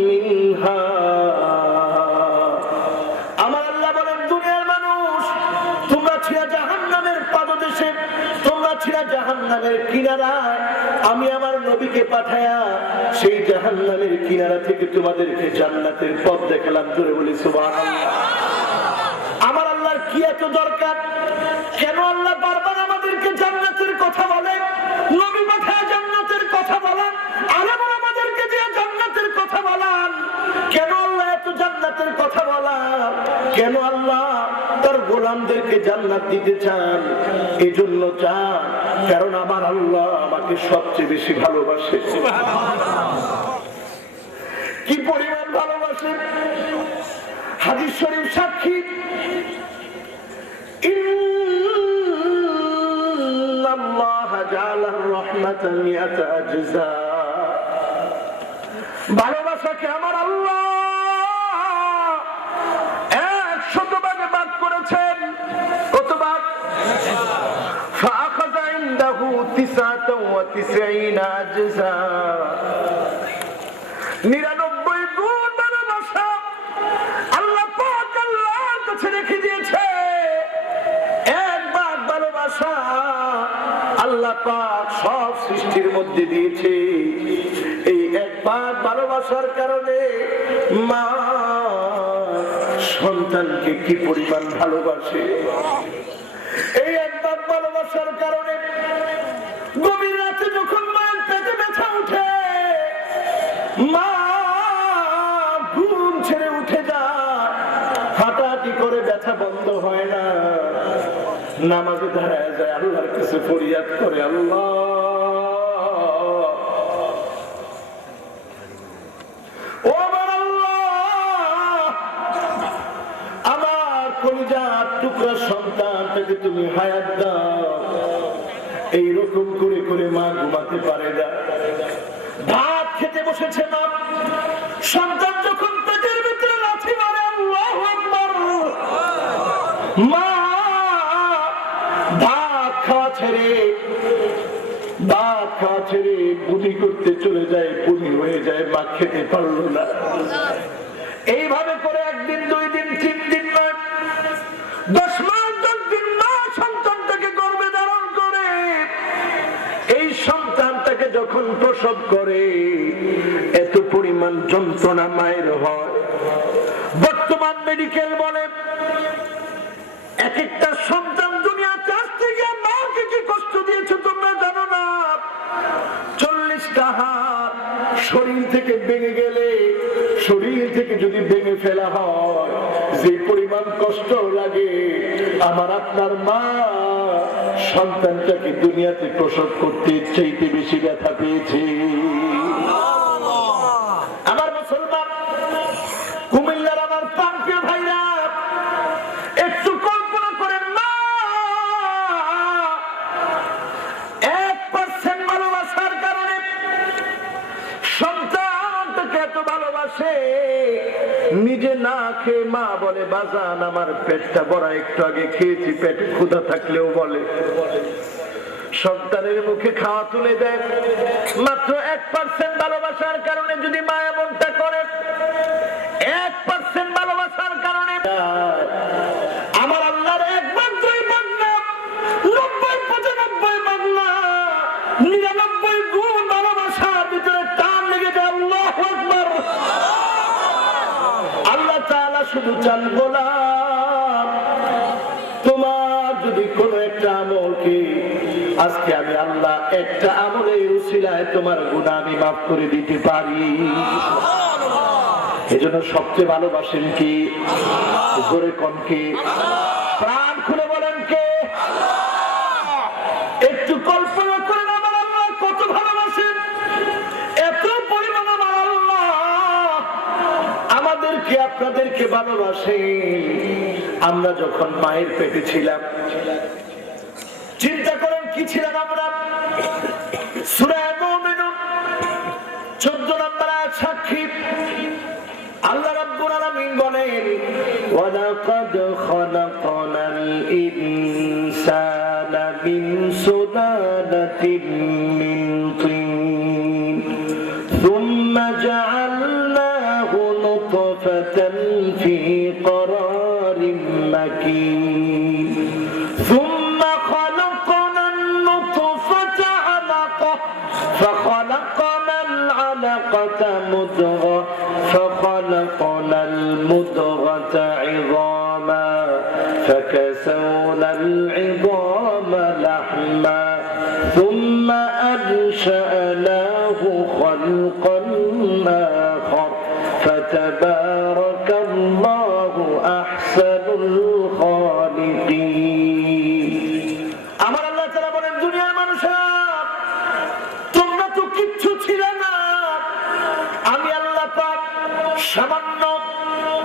মিনহা। আমার আল্লাহ বলেন, দুনিয়ার মানুষ তোমরা ছিল জাহান্নামের পাদদেশে, তোমরা ছিল জাহান্নামের কিনারায়। আমি আমার নবীকে পাঠায়া সেই জাহান্নামের কিনারা থেকে তোমাদেরকে জান্নাতের পথ দেখালাম। জোরে বলি সুবহানাল্লাহ। আমার আল্লাহর কি এত দরকার? কেন আল্লাহ বারবার আমাদেরকে জান্নাতের কথা বলে? নবী পাঠায়া জান্নাতের কথা বলেন, আর এমন আমাদেরকে দিয়ে জান্নাতের কথা বলান। কেন আল্লাহ এত জান্নাতের কথা বলান? কেন আল্লাহ তার গোলামদেরকে জান্নাত দিতে চান? এই জন্য চান কারণ আমার আল্লাহ আমাকে সবচেয়ে বেশি ভালোবাসে। কি পরিমাণ ভালোবাসে হাদিস শরীফ সাক্ষী। ইন্নাল্লাহা জাআলা আর-রাহমাতা মিআতা আজজা। ভালোবাসাকে আমার আল্লাহ 100 ভাগে ভাগ করেছেন। কত ভাগ? فأخذ عنده 99 আজজা। 99 গুণ ভালোবাসা আল্লাহ পাক আল্লাহর কাছে রেখে দিয়েছে। এক ভাগ ভালোবাসা আল্লাহ পাক সব সৃষ্টির মধ্যে দিয়েছে। এই এক ভাগ ভালোবাসার কারণে মা সন্তানকে কি পরিমাণ ভালোবাসে। এই এক ভাগ ভালোবাসার কারণে গভীর রাতে যখন মায়ের পেটে ব্যথা উঠে, মা ঘুম ছেড়ে উঠে যায়, হাঁটাহাঁটি করে ব্যথা বন্ধ হয় না, নামাজে দাঁড়ায় যায়, আল্লাহর কাছে ফরিয়াদ করে, আল্লাহ ও আমার আল্লাহ, আমার কলিজার টুকরা সন্তানটাকে তুমি হায়াত দাও। এইরকম করে করে মা ঘুমাতে পারে না। ভাত খেতে বসেছে মা, সন্তান যখন পেটের ভিতরে লাথি মারে, আল্লাহু আকবার, মা ভাত খাওয়া ছেড়ে বুনি করতে চলে যায়, বুনি হয়ে যায়, মা খেতে পারলো না। এইভাবে করে একদিন, 2 দিন, 3 দিন নয়, 10 মাস 10 দিন মা সন্তানটাকে গর্ভে ধারণ করে। এই সন্তানটাকে যখন প্রসব করে এত পরিমাণ যন্ত্রণা মায়ের হয়। বর্তমান মেডিকেল বলে এক একটা সন্তান দুনিয়াতে আসতে গিয়ে মাকে কি কষ্ট দিয়েছে তোমরা জানো না। 40টা হাত শরীর থেকে ভেঙে গেলে, শরীর থেকে যদি ভেঙে ফেলা হয় যে পরিমাণ কষ্ট লাগে, আমার আপনার মা সন্তানটাকে দুনিয়াতে প্রসব করতে চাইতে বেশি ব্যথা পেয়েছে। আমার মুসলমান কুমিল্লার আমার প্রান্তীয় ভাইরা, একটু কল্পনা করেন না, 1% ভালোবাসার কারণে সন্তানটাকে এত ভালোবাসে। নিজে না খেয়ে মা বলে, বাজান আমার পেটটা বড়, একটু আগে খেয়েছি, পেটে ক্ষুধা থাকলেও বলে। সন্তানের মুখে খাওয়া তুলে দেয়। মাত্র 1% ভালোবাসার কারণে যদি মা এমনটা করে, 1% ভালোবাসার কারণে আমার আল্লাহর একমাত্রই বান্দা 90-95 বান্দা শুধু চান গোলাম তোমার যদি কোনো একটা আমলকে আজকে আমি আল্লাহ একটা আমলের উসিলায় তোমার গুনাহ আমি মাফ করে দিতে পারি। এজন্য সবচেয়ে ভালোবাসেন কি? জোরে কোন কে? প্রাণ খুলে বলেন কে? একটু কল্পনা করেন আমার আল্লাহ কত ভালোবাসেন, এত পরিমাণ আমার আল্লাহ আমাদেরকে আপনাদেরকে ভালোবাসেন। আমরা যখন মায়ের পেটে ছিলাম চিন্তা করেন কি ছিলাম আমরা। সূরা মুমিনুন 14 নম্বর আয়াত সাক্ষী আল্লাহ রাব্বুল আলামিন বলেন ওয়ালাকাদ খালাকনাল ইনসানা মিন সুলালাতিন মিন তিন সুম্মা জাআলনাহু নুতফাতান ফি ক্বরারিন মাকিন সুম্মা খালাকনান নুতফাতা আলাকা ফাখালাকনাল আলাকাতা মুদগা فخلقنا المضغة عظاما فكسونا العظام لحما ثم أنشأناه خلقا آخر فتبارك الله أحسن الخالقين আমার আল্লাহ তাআলা বলেন দুনিয়ার মানুষেরা তোমরা তো কিচ্ছু ছিলে না, আমি আল্লাহ পাক সামান্য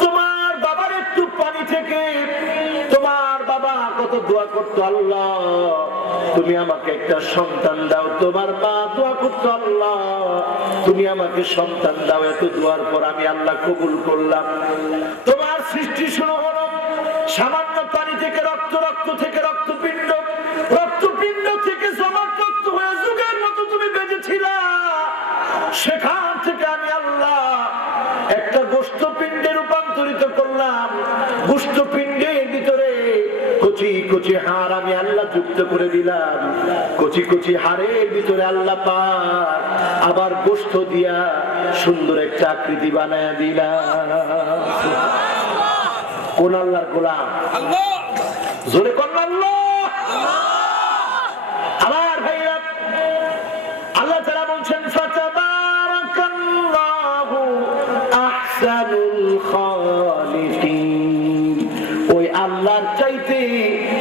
তোমার বাবার একটু পানি থেকে তোমার বাবা কত দোয়া করতো আল্লাহ তুমি আমাকে একটা সন্তান দাও, তোমার মা দোয়া করতো আল্লাহ তুমি আমাকে সন্তান দাও। এত দোয়ার পর আমি আল্লাহ কবুল করলাম। তোমার সৃষ্টি শুরু হলো সামান্য পানি থেকে রক্ত, রক্ত থেকে রক্তপিণ্ড, রক্তপিণ্ড থেকে জমাট রক্ত হয়ে যুগের মতো তুমি বেঁচেছিলা। সেখান থেকে আমি আল্লাহ একটা গোশতপিণ্ডে রূপান্তরিত করলাম। গোশতপিণ্ডের ভিতরে কচি কচি হাড় আমি আল্লাহ যুক্ত করে দিলাম। কচি কচি হাড়ের ভিতরে আল্লাহ পাক আবার গোশত দিয়া সুন্দর একটা আকৃতি বানায় দিলাম। কোন আল্লাহর গোলাম? জোরে কোন আল্লাহ? আমার ভাইরা আল্লাহ তাআলা বলছেন ফাতাবারাকাল্লাহু আহসানুল খালিকিন। ওই আল্লাহর চাইতে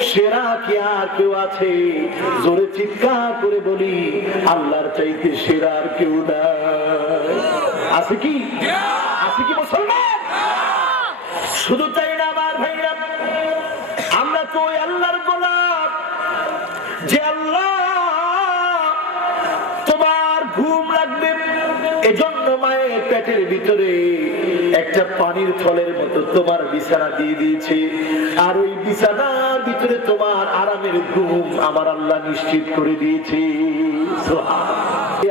সেরা কি আর কেউ আছে? জোরে চিৎকার করে বলি আল্লাহর চাইতে সেরা আর কেউ নাই। আছে কি? আছে কি মুসলমান? শুধু তাই না আমার ভাইরা, আমরা তো ওই আল্লাহর গোলাম যে আল্লাহ তোমার ঘুম লাগবে এজন্য মায়ের পেটের ভিতরে একটা পানির থলের মতো তোমার বিছানা দিয়ে দিয়েছে। আর ওই বিছানার ভিতরে তোমার আরামের ঘুম আমার আল্লাহ নিশ্চিত করে দিয়েছে।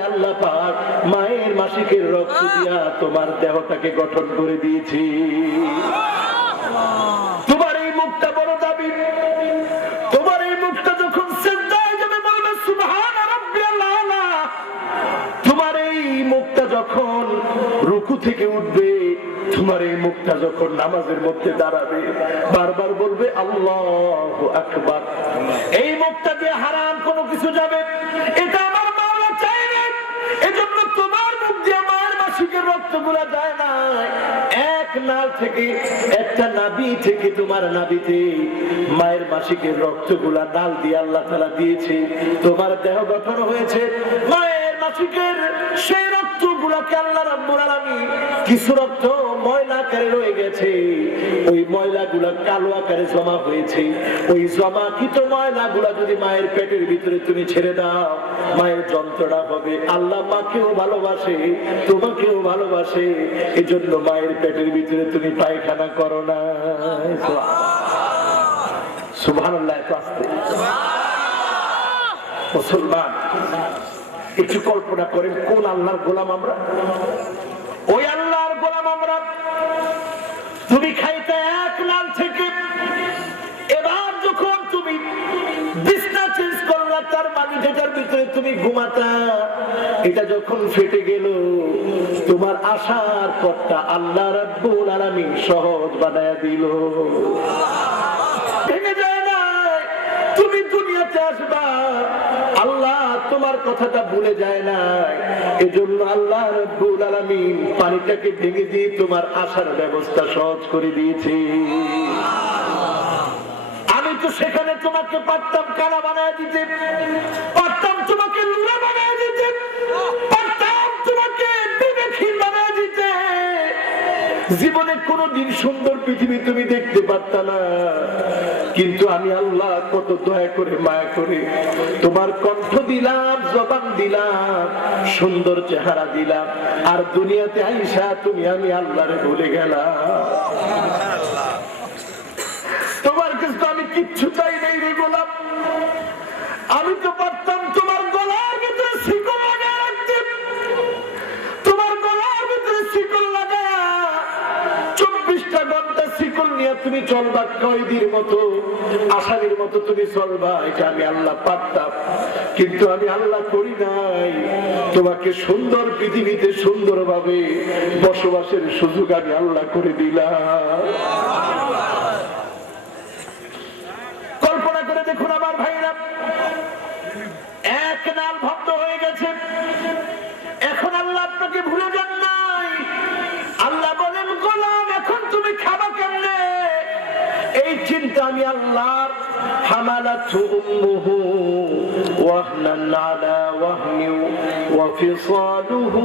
আল্লাহ পাক মায়ের মাসিকের রক্ত দিয়া তোমার দেহটাকে গঠন করে দিয়েছে। তোমার এই মুখটা বড় দাবি, তোমার এই মুখটা যখন সিজদায় যাবে বলবে সুবহান রাব্বিয়াল আলা। তোমার এই মুখটা যখন রুকু থেকে উঠবে, তোমার এই মুখটা যখন নামাজের মধ্যে দাঁড়াবে বারবার বলবে আল্লাহু আকবার। এই মুখটা দিয়ে হারাম কোনো কিছু যাবে এটা আমার মাওলা চায় না। এজন্য তোমার মুখ দিয়ে মায়ের মাসিকের রক্তগুলো যায় না। এক নাল থেকে একটা নাভি থেকে তোমার নাভিতে মায়ের মাসিকের রক্তগুলা নাল দিয়ে আল্লাহ তাআলা দিয়েছে। তোমার দেহ গঠন হয়েছে মায়ের মাসিকের সেই রক্তগুলাকে আল্লাহ রাব্বুল আলামিন কিছু রক্ত ময়লা আকারে রয়ে গেছে, ওই ময়লাগুলা কালো আকারে জমা হয়েছে। ওই জমাকৃত ময়লাগুলা যদি মায়ের পেটের ভিতরে তুমি ছেড়ে দাও মায়ের যন্ত্রণা হবে। আল্লাহ মাকেও ভালোবাসে তোমাকেও ভালোবাসে, এজন্য মায়ের পেটের ভিতরে তুমি পায়খানা করো না। সুবহানাল্লাহ। এত আস্তে মুসলমান একটু কল্পনা করেন কোন আল্লাহর গোলাম আমরা? ওই আল্লাহর গোলাম আমরা। তুমি খাইতে এক লাল থেকে এবার যখন তুমি বিছনা চেঞ্জ করলা তার মানে যেটার ভিতরে তুমি ঘুমাতা এটা যখন ফেটে গেল, তোমার আশার পথটা আল্লাহ রাব্বুল আলামিন সহজ বানায়া দিল। ভেঙে যায় না, তুমি দুনিয়াতে আসবা, আল্লাহ তোমার কথাটা ভুলে যায় না। এজন্য আল্লাহ রাব্বুল আলামিন পানিটাকে ভেঙে দিয়ে তোমার আসার ব্যবস্থা সহজ করে দিয়েছে। আমি তো সেখানে তোমাকে পারতাম কালা বানায় দিতে, পারতাম তোমাকে লুলা বানায় দিতে, পারতাম তোমাকে বিবেকহীন বানায় দিতে। জীবনে কোনোদিন সুন্দর পৃথিবী তুমি দেখতে পারতা না, কিন্তু আমি আল্লাহ কত দয়া করে মায়া করে তোমার কণ্ঠ দিলাম, জবান দিলাম, সুন্দর চেহারা দিলাম, আর দুনিয়াতে আইসা তুমি আমি আল্লাহরে ভুলে গেলাম। তোমার কাছে আমি কিচ্ছু চাই নাই রে গোলাম। আমি তো পারতাম তোমার গলার ভিতরে শিকল লাগায় রাখতে, তোমার গলার ভিতরে শিকল লাগায় 24টা ঘন্টা শিকল নিয়ে তুমি চলবা, কয়েদির মতো, আসামির মতো তুমি চলবা। এটা আমি আল্লাহ পারতাম, কিন্তু আমি আল্লাহ করি নাই। তোমাকে সুন্দর পৃথিবীতে সুন্দরভাবে বসবাসের সুযোগ আমি আল্লাহ করে দিলাম। কল্পনা করে দেখুন আমার ভাইরা, এক নাল ভক্ত হয়ে গেছে, এখন আল্লাহ আপনাকে ভুলে যান নাই। আল্লাহ বলেন গোলাম এখন তুমি খাবা কেমনে, এই চিন্তা আমি আল্লাহর। হামালাতহু উম্মুহু ওয়াহনান আলা ওয়াহনি ওয়া ফিসালুহু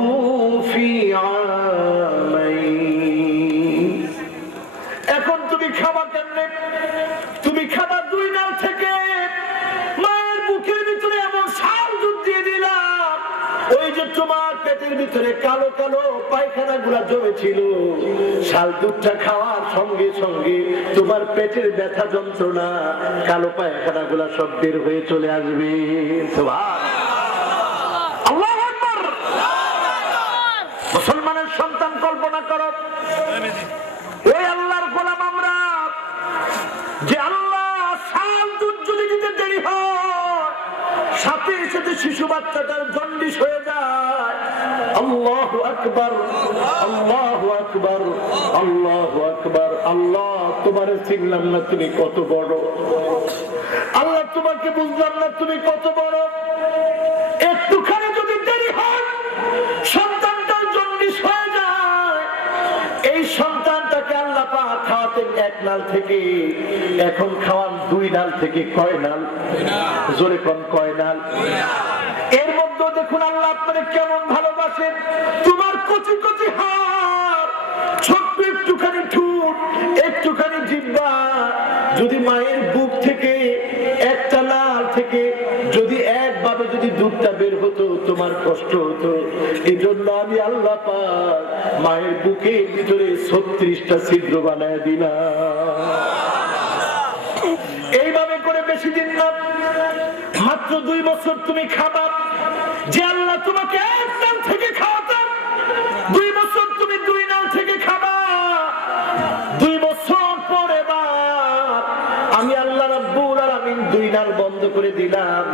ফি আমাইন। এখন তুমি খাবা কেমনে, তুমি খাবা 2 নাল থেকে। মায়ের বুকের ভিতরে এমন শাল দুধ দিয়ে দিলাম, ওই যে তোমার পেটের ভিতরে কালো কালো পায়খানা গুলা জমেছিল, শাল দুধটা খাওয়ার সঙ্গে সঙ্গে তোমার পেটের ব্যথা যন্ত্রণা, কালো পায়খানা গুলা সব বের হয়ে চলে আসবে। আল্লাহু আকবার। মুসলমানের সন্তান কল্পনা করো, ওই আল্লাহর গোলাম আমরা, যে আল্লাহ শাল দুধ যদি দিতে দেরি হয়, সাথে সাথে শিশু বাচ্চাটার জন্ডিস হয়ে যায়। আল্লাহু আকবার, আল্লাহু আকবার, আল্লাহু আকবার। আল্লাহ তোমারে চিনলাম না, তুমি কত বড়। আল্লাহ তোমাকে বুঝলাম না, তুমি কত বড়। একটুখানি যদি দেরি হয়, সন্তানটার জন্ডিস হয়ে যায়। এই সন্তানটাকে আল্লাহ পাক খাওয়াতেন 1 নাল থেকে, এখন খাওয়ান 2 নাল থেকে। কয় নাল? জোরে কোন কয় নাল? এর মধ্যে দেখুন আল্লাহ আপনাকে কেমন ভালোবাসেন। তোমার কচি কচি হাত, ছোট্ট একটুখানি ঠোঁট, একটুখানি জিহ্বা, যদি মায়ের বুক থেকে একটা নাল থেকে যদি একভাবে যদি দুধটা বের হতো, তোমার কষ্ট হতো। এই জন্য আমি আল্লাহ পাক মায়ের বুকের ভিতরে 36টা ছিদ্র বানায় দিলাম। এইভাবে করে বেশি দিন না, মাত্র 2 বছর তুমি খাবা। যে আল্লাহ তোমাকে 1 নাল থেকে খাওয়াতাম, 2 বছর তুমি 2 নাল থেকে খাবা। 2 বছর পরে আমি আল্লাহ রাব্বুল আলামিন 2 নাল বন্ধ করে দিলাম।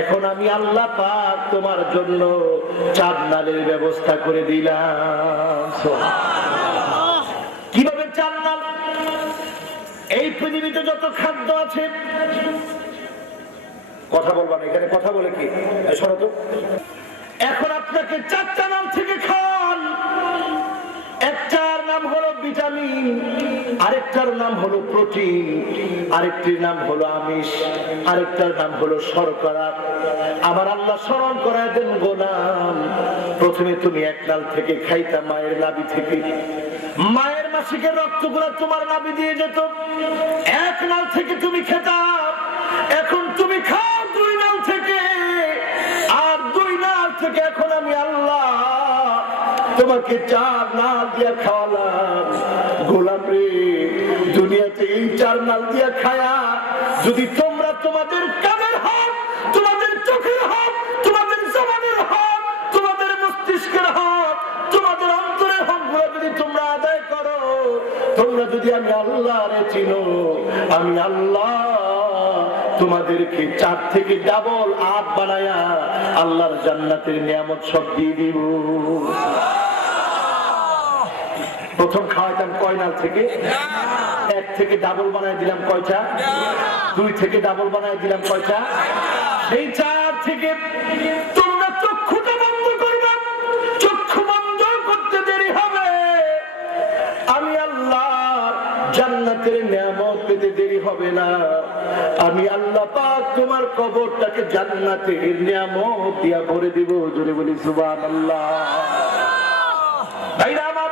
এখন আমি আল্লাহ পাক তোমার জন্য 4 নালের ব্যবস্থা করে দিলাম। কিভাবে 4 নাল? এই পৃথিবীতে যত খাদ্য আছে, কথা বলবা না, এখানে কথা বলে কি শোনো তো। এখন আপনাকে 4টা নাম থেকে খান। একটার নাম হলো ভিটামিন, আরেকটার নাম হলো প্রোটিন, আরেকটির নাম হলো আমিষ, আরেকটার নাম হলো শর্করা। আমার আল্লাহ স্মরণ করায় দেন গোলাম, প্রথমে তুমি 1 নাল থেকে খাইতা, মায়ের নাভি থেকে। মায়ের মাসিকের রক্তগুলো তোমার নাভি দিয়ে যেত, 1 নাল থেকে তুমি খেতা। এখন তুমি খাও 2 নাল থেকে, আর 2 নাল থেকে এখন আমি আল্লাহ তোমাকে 4 নাল দিয়া খাওয়ালাম। গোলাম রে, দুনিয়াতে এই 4 নাল দিয়া খায়া যদি তোমরা তোমাদের কানের হক, তোমাদের চোখের হক, তোমাদের জবানের হক, তোমাদের মস্তিষ্কের হক, তোমাদের অন্তরের হক গুলো যদি তোমরা আদায় করো, তোমরা যদি আমি আল্লাহরে চিনো, আমি আল্লাহ তোমাদেরকে 4 থেকে ডাবল 8 বানায়া আল্লাহর জান্নাতের নিয়ামত সব দিয়ে দিব। প্রথম খাওয়াইতাম কয়নাল থেকে, 1 থেকে ডাবল বানায় দিলাম কয়টা, 2 থেকে ডাবল বানায় দিলাম কয়টা, সেই 4 থেকে তোমরা চক্ষুটা বন্ধ করবে। চক্ষু বন্ধ করতে দেরি হবে, আমি আল্লাহর জান্নাতের নিয়ামত পেতে দেরি হবে না। আমি আল্লাহ পাক তোমার কবরটাকে জান্নাতের নিয়ামত দিয়া ভরে দিব। জোরে বলি সুবহানাল্লাহ। ভাইরা আমার,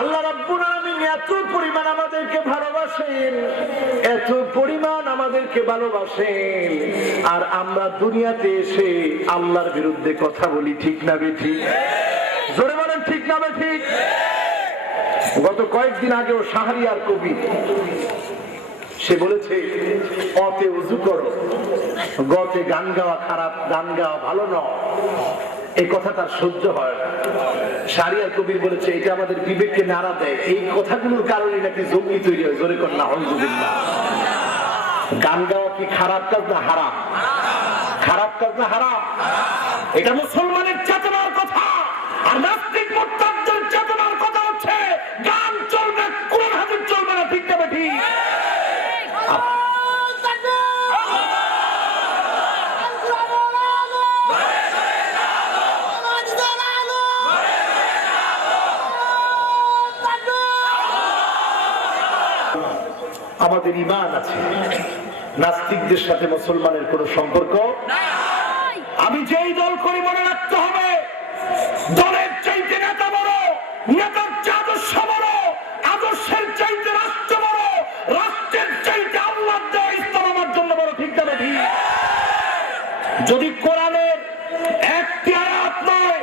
আল্লাহ রাব্বুল আলামিন এত পরিমাণ আমাদেরকে ভালোবাসেন, এত পরিমাণ আমাদেরকে ভালোবাসেন, আর আমরা দুনিয়াতে এসে আল্লাহর বিরুদ্ধে কথা বলি। ঠিক না বেঠিক? জোরে বলেন ঠিক না বেঠিক? গত কয়েকদিন আগেও শাহরিয়ার কবি সে বলেছে, অতে উযু করো, গতে গান গাওয়া খারাপ, গান গাওয়া ভালো নয়। এই কথা তার সহ্য হয় না। শাহরিয়ার কবির বলেছে, এটা আমাদের বিবেককে নাড়া দেয়। এই কথাগুলোর কারণে নাকি জঙ্গি তৈরি হয়। জোরে কর না আলহামদুলিল্লাহ। গান গাওয়া কি খারাপ কাজ না হারাম? খারাপ কাজ না হারাম? এটা মুসলমানের চেতনার কথা। আর নাস্তিক মুরতাদদের চেতনার কথা হচ্ছে গান চলবে, কোরআন হাদিস চলবে না। ঠিক না ঠিক? আমাদের ঈমান আছে, নাস্তিকদের সাথে মুসলমানের কোনো সম্পর্ক নাই। আমি যেই দল করি মনে রাখতে হবে, দলের চাইতে নেতা বড়, নেতার চেয়ে আদর্শ বড়, আদর্শের চাইতে রাষ্ট্র বড়, রাষ্ট্রের চাইতে আল্লাহর দেওয়া ইসলাম আমার জন্য বড়। ঠিক না ঠিক? যদি কোরআনের একটি আয়াত নয়,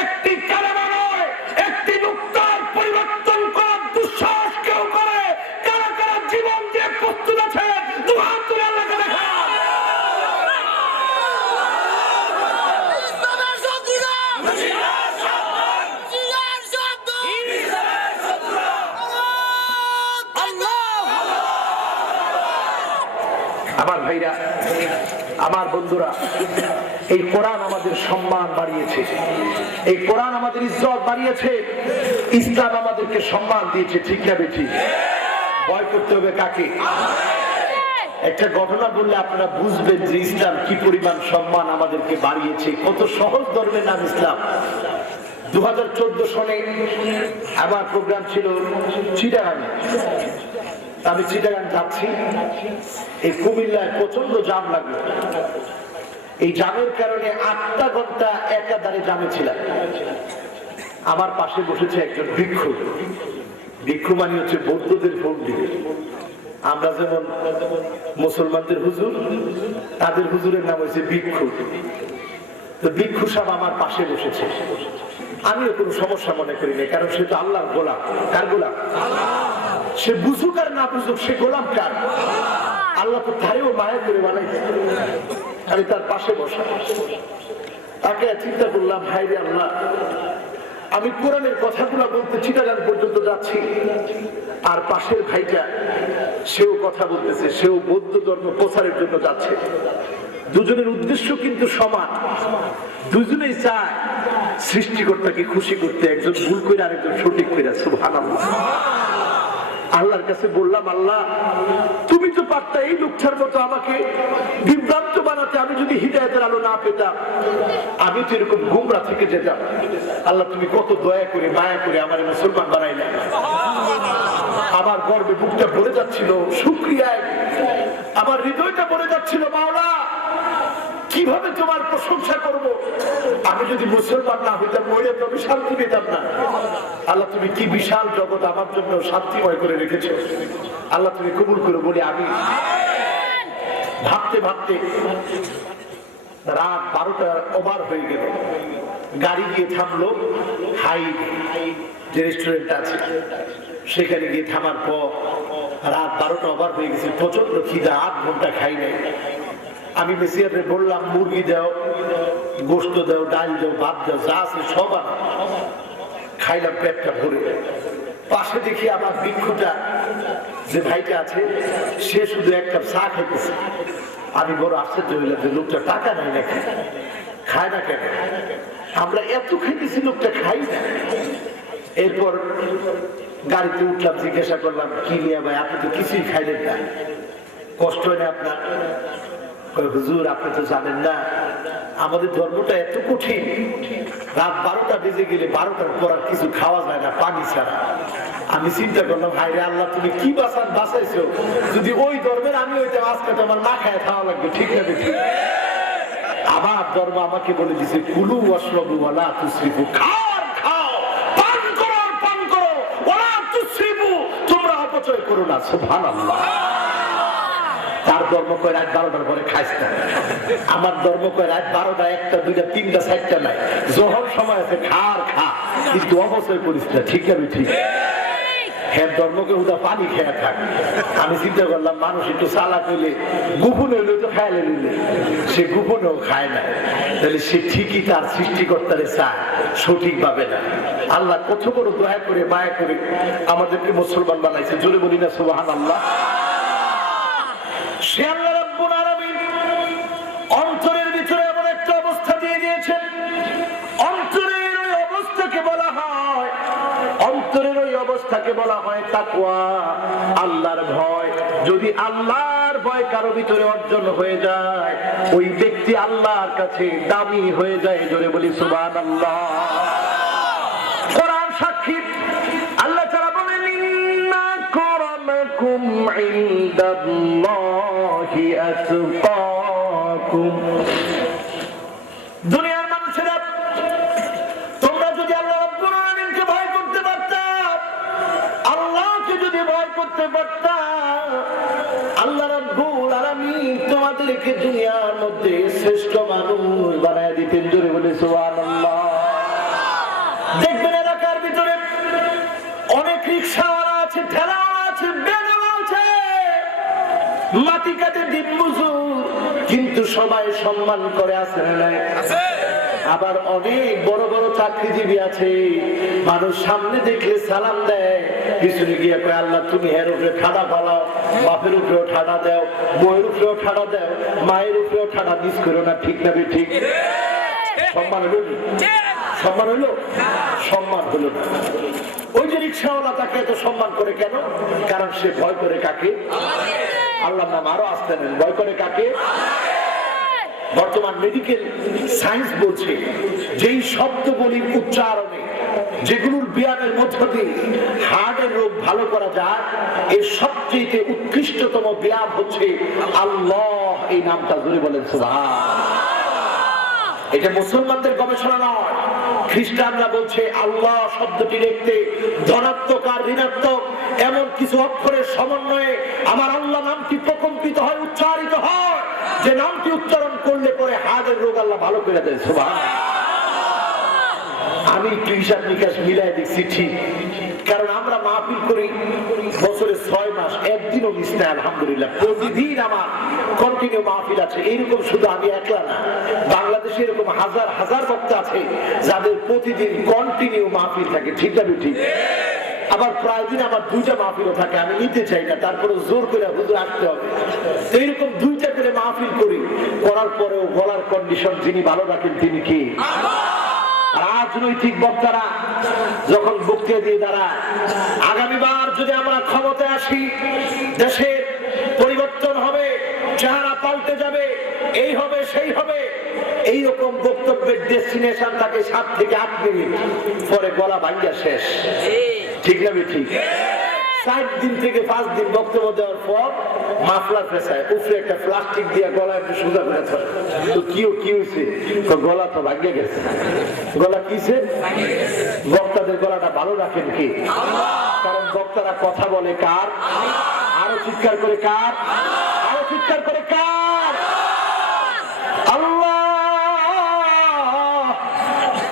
একটি কালেমা নয়, একটি নুক্তার পরিবর্তন করার দুঃসাহস কেউ করে, কারা কারা জীবন দিয়ে প্রস্তুত আছে দুই হাত তুলে আল্লাহকে দেখান। আমার ভাইরা, আমার বন্ধুরা, এই কোরআন আমাদের সম্মান বাড়িয়েছে, এই কোরআন আমাদের ইজ্জত বাড়িয়েছে, ইসলাম আমাদেরকে সম্মান দিয়েছে। ঠিক না বেঠিক? ভয় করতে হবে কাকে? একটা ঘটনা বললে আপনারা বুঝবেন যে ইসলাম কি পরিমাণ সম্মান আমাদেরকে বাড়িয়েছে। কত সহজ ধর্মের নাম ইসলাম। 2014 সনে আমার প্রোগ্রাম ছিল চিটাগাঙে। আমি চিটাগাং যাচ্ছি, এই কুমিল্লায় প্রচন্ড জাম লাগলো। এই জামের কারণে 8টা ঘন্টা একাধারে জামে ছিলাম। আমার পাশে বসেছে একজন ভিক্ষু। ভিক্ষু মানে হচ্ছে বৌদ্ধদের পণ্ডিত। আমরা যেমন মুসলমানদের হুজুর, তাদের হুজুরের নাম হয়েছে ভিক্ষু। তো ভিক্ষু সাহেব আমার পাশে বসেছে। আমিও কোনো সমস্যা মনে করি না, কারণ সে তো আল্লাহর গোলাম। কার গোলাম? সে বুঝুক আর না বুঝুক, সে গোলাম কার? আল্লাহ তো তারেও মায়া করে বানাইছে। আমি তার পাশে বসা, তাকে চিন্তা করলাম, ভাই রে আল্লাহ, আমি কোরআনের কথাগুলো বলতে চিটাগাং পর্যন্ত যাচ্ছি, আর পাশের ভাইটা সেও কথা বলতেছে, সেও বৌদ্ধ ধর্ম প্রচারের জন্য যাচ্ছে। দুজনের উদ্দেশ্য কিন্তু সমান। দুজনেই চায় সৃষ্টিকর্তাকে খুশি করতে। একজন ভুল করে আরেকজন সঠিক করে। সুবহানাল্লাহ। আল্লাহর কাছে বললাম, আল্লাহ তুমি তো পারতা এই লোকটার মতো আমাকে বিভ্রান্ত বানাতে। আমি যদি হিদায়াতের আলো না পেতাম, আমি তো এরকম গুমরা থেকে যেতাম। আল্লাহ তুমি কত দয়া করে মায়া করে আমার মুসলমান বানাইলেন। আমার গর্বে বুকটা ভরে যাচ্ছিল শুকরিয়ায়, আমার হৃদয়টা ভরে যাচ্ছিল। মাওলা, কিভাবে তোমার প্রশংসা করব? আমি যদি মুসলমান না হইতাম, মরে তো আমি শান্তি পেতাম না। আল্লাহ তুমি কি বিশাল জগৎ আমার জন্য শান্তিময় করে রেখেছো। আল্লাহ তুমি কবুল করে। বলি আমি ভাবতে ভাবতে রাত 12টা ওভার হয়ে গেল। গাড়ি গিয়ে থামলো হাই যে রেস্টুরেন্ট আছে, সেখানে গিয়ে থামার পর রাত 12টা ওভার হয়ে গেছে। প্রচন্ড খিদা, 8 ঘন্টা খাই নাই। আমি মেসিয়ারে বললাম, মুরগি দাও, গোশত দাও, ডাল দাও, ভাত দাও, যা আছে সব খাইলাম পেটটা ভরে। পাশে দেখি আমার ভিক্ষুটা যে ভাইটা আছে সে শুধু এক কাপ চা খাইতেছে। আমি বড় আশ্চর্য হইলাম যে লোকটা টাকা নাই নাকি, খায় না কেন? আমরা এত খাইতেছি, লোকটা খাই না। এরপর গাড়িতে উঠলাম, জিজ্ঞাসা করলাম কি নিয়ে ভাই, আপনি তো কিছুই খাইলেন না, কষ্ট হয় না আপনার? হুজুর আপনি তো জানেন না আমাদের ধর্মটা এত কঠিন, রাত 12টা বেজে গেলে 12টার পর আর কিছু খাওয়া যায় না পানি ছাড়া। আমি চিন্তা করলাম, হায় রে আল্লাহ, তুমি কি বাঁচাইছো, যদি ওই ধর্মের আমি হইতাম আজকে তো আমার না খায় খাওয়া লাগবে। ঠিক না ঠিক? আমার ধর্ম আমাকে বলে দিছে কুলু ওয়াশরাবু ওয়ালা তুসরিফু, খাও আর খাও, পান করো আর পান করো, ওয়ালা তুসরিফু, তোমরা অপচয় করো না। সুবহানাল্লাহ। তার ধর্ম কয় রাত 12টার পরে খাইস না, আমার ধর্ম কয় রাত 12টা 1টা 2টা 3টা 4টা নাই, যখন সময় আছে খা আর খা, কিন্তু অবশ্যই করিস না। ঠিক আছে ঠিক? হ্যাঁ, ধর্মকে উদা পানি খেয়ে থাক। আমি চিন্তা করলাম মানুষ একটু চালাক হইলে গোপন হইলে তো খাইলে নিলে, সে গোপনেও খায় না, তাহলে সে ঠিকই তার সৃষ্টিকর্তারে চায়, সঠিক ভাবে না। আল্লাহ কত বড় দয়া করে মায়া করে আমাদেরকে মুসলমান বানাইছে, জোরে বলি না সুবহানাল্লাহ। সে আল্লাহ রাব্বুল আলামিন অন্তরের ভিতরে এমন একটা অবস্থা দিয়ে দিয়েছেন, অন্তরের ওই অবস্থাকে বলা হয়, অন্তরের ওই অবস্থাকে বলা হয় তাকওয়া, আল্লাহর ভয়। যদি আল্লাহর ভয় কারো ভিতরে অর্জন হয়ে যায়, ওই ব্যক্তি আল্লাহর কাছে দামি হয়ে যায়। জোরে বলি সুবহানাল্লাহ। কোরআন সাক্ষী, আল্লাহ তাআলা বলেন ইন্না আক্রামাকুম ইনদাল্লাহি আতকাকুম। দুনিয়ার মানুষেরা তোমরা যদি আল্লাহ রাব্বুল আলামিনকে ভয় করতে পারতা, আল্লাহকে যদি ভয় করতে পারতা, আল্লাহ রাব্বুল আলামিন তোমাদেরকে দুনিয়ার মধ্যে শ্রেষ্ঠ মানুষ বানায় দিতেন। জোরে বলে সুবহানাল্লাহ। দেখবেন এলাকার ভিতরে অনেক রিকশাওয়ালা আছে, ঠেলাওয়ালা আছে, বেনাওয়ালা আছে, মাটি কাটে দিন মজুর, কিন্তু সবাই সম্মান করে, আছে না নাই? আবার অনেক বড় বড় চাকরিজীবী আছে, মানুষ সামনে দেখলে সালাম দেয়, পিছনে গিয়ে কয় আল্লাহ তুমি এর উপরে ঠাডা ফালাও, বাপের উপরেও ঠাডা দাও, বউয়ের উপরেও ঠাডা দাও, মায়ের উপরেও ঠাডা মিস করো না। ঠিক না ঠিক? সম্মান হলো, সম্মান হলো, সম্মান হলো না। ওই যে রিক্সাওয়ালা তাকে এত সম্মান করে কেন? কারণ সে ভয় করে কাকে? আল্লাহর নাম আরো আসতে নেন, ভয় করে কাকে? বর্তমান মেডিকেল সায়েন্স বলছে যেই শব্দগুলির উচ্চারণে, যেগুলোর ব্যায়ামের মধ্য দিয়ে হার্টের রোগ ভালো করা যায়, এর সবচেয়ে উৎকৃষ্টতম ব্যায়াম হচ্ছে আল্লাহ। এই নামটা জোরে বলেন সুবহানাল্লাহ। এটা মুসলমানদের গবেষণা নয়, খ্রিস্টানরা বলছে আল্লাহ শব্দটি লিখতে ধনাত্মক আর ঋণাত্মক এমন কিছু অক্ষরের সমন্বয়ে আমার আল্লাহ নামটি প্রকম্পিত হয়, উচ্চারিত হয়, যে নামটি উচ্চারণ করলে পরে হার্টের রোগ আল্লাহ ভালো করে দেয়। সুবহানাল্লাহ। আমি একটু হিসাব নিকাশ মিলাই দেখছি ঠিক, কারণ আমরা মাহফিল করি বছরে 6 মাস, একদিনও মিস নাই আলহামদুলিল্লাহ। প্রতিদিন আমার কন্টিনিউ মাহফিল আছে। এইরকম শুধু আমি একলা না, বাংলাদেশে এরকম হাজার হাজার বক্তা আছে যাদের প্রতিদিন কন্টিনিউ মাহফিল থাকে। ঠিক না ঠিক? আবার প্রায় দিন আমার 2টা মাহফিলও থাকে, আমি নিতে চাই না, তারপরে জোর করে হুজুর আসতে হবে। এইরকম 2টা করে মাহফিল করি, করার পরেও গলার কন্ডিশন যিনি ভালো রাখেন তিনি কি? রাজনৈতিক বক্তারা যখন বক্তৃতা দিয়ে দাঁড়ায়, আগামীবার যদি আমরা ক্ষমতায় আসি, দেশের পরিবর্তন হবে, চেহারা পাল্টে যাবে, এই হবে সেই হবে, এইরকম বক্তব্যের ডেস্টিনেশন থাকে 7 থেকে 8 মিনিট, পরে গলা ভাঙ্গা শেষ। ঠিক না ঠিক? 4 দিন থেকে 5 দিন বক্তব্য দেওয়ার পর মাফলার পেছায় উপরে একটা প্লাস্টিক দিয়ে গলা একটু সোজা করে ধরে, তো কি হয়েছে? গলা তো ভাঙ্গে গেছে। গলা কিসে? বক্তাদের গলাটা ভালো রাখেন কি? কারণ বক্তারা কথা বলে কার? আরো চিৎকার করে কার? আরো চিৎকার করে কার? আল্লাহ।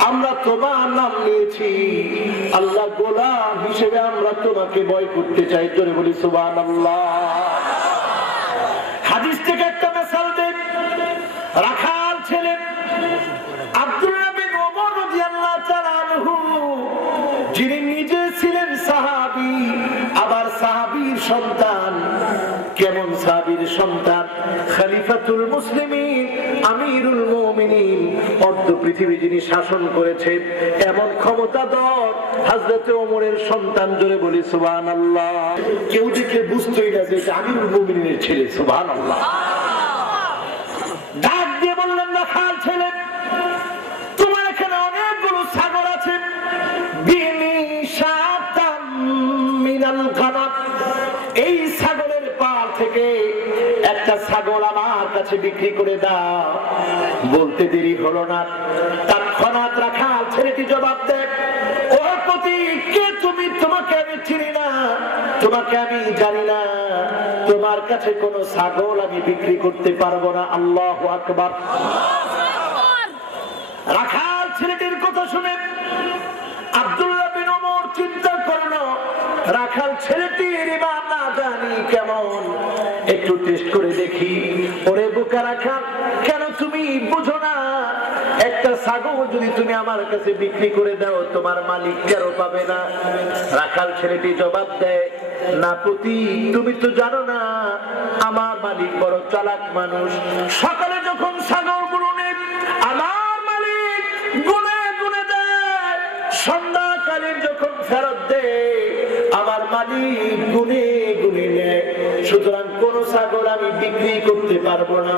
আমরা তোমার নাম নিয়েছি আল্লাহ, গোলাম হিসেবে আমরা তোমাকে ভয় করতে চাই। জোরে বলি সুবহানাল্লাহ। হাদিস থেকে একটা মিসাল দেন। রাখাল ছেলে আব্দুল্লাহ বিন ওমর রাদিয়াল্লাহু তাআলা আনহু, যিনি নিজে ছিলেন সাহাবী, সন্তান, কেমন সাহাবীর সন্তান, খলিফাতুল মুসলিমিন, আমিরুল মুমিনিন, অর্ধ পৃথিবী যিনি শাসন করেছেন এমন ক্ষমতাধর হযরত ওমরের সন্তান। জোরে বলি সুবহানাল্লাহ। কেউ দেখে বুঝতোই না যে আমিরুল মুমিনিনের ছেলে। সুবহানাল্লাহ। ডাক দিয়ে বললেন, রাখাল ছেলে, তোমার এখানে অনেকগুলো ছাগল আছে, এই ছাগলের পাল থেকে একটা ছাগল আমার কাছে বিক্রি করে দাও। বলতে দেরি হলো না, তৎক্ষণাৎ রাখাল ছেলেটি জবাব দেয়, ও পতি, কে তুমি? তোমাকে আমি চিনি না, তোমাকে আমি জানি না, তোমার কাছে কোনো ছাগল আমি বিক্রি করতে পারবো না। আল্লাহু আকবার। রাখাল ছেলেটির কথা শুনে আব্দুল্লাহ বিন ওমর চিন্তা করলো, রাখাল ছেলেটির ইমান না জানি কেমন, একটু টেস্ট করে দেখি। ওরে বোকা রাখাল, কেন তুমি বুঝো না? একটা ছাগল যদি তুমি আমার কাছে বিক্রি করে দাও, তোমার মালিক কেন পাবে না? রাখাল ছেলেটি জবাব দেয়, না পতি, তুমি তো জানো না আমার মালিক বড় চালাক মানুষ। সকালে যখন ছাগলগুলো নেই আমার মালিক গুনে গুনে দেয়, সন্ধ্যাকালীন যখন ফেরত দেয় আমার মালিক গুনে গুনে নেয়। সুতরাং কোন ছাগল আমি বিক্রি করতে পারবো না।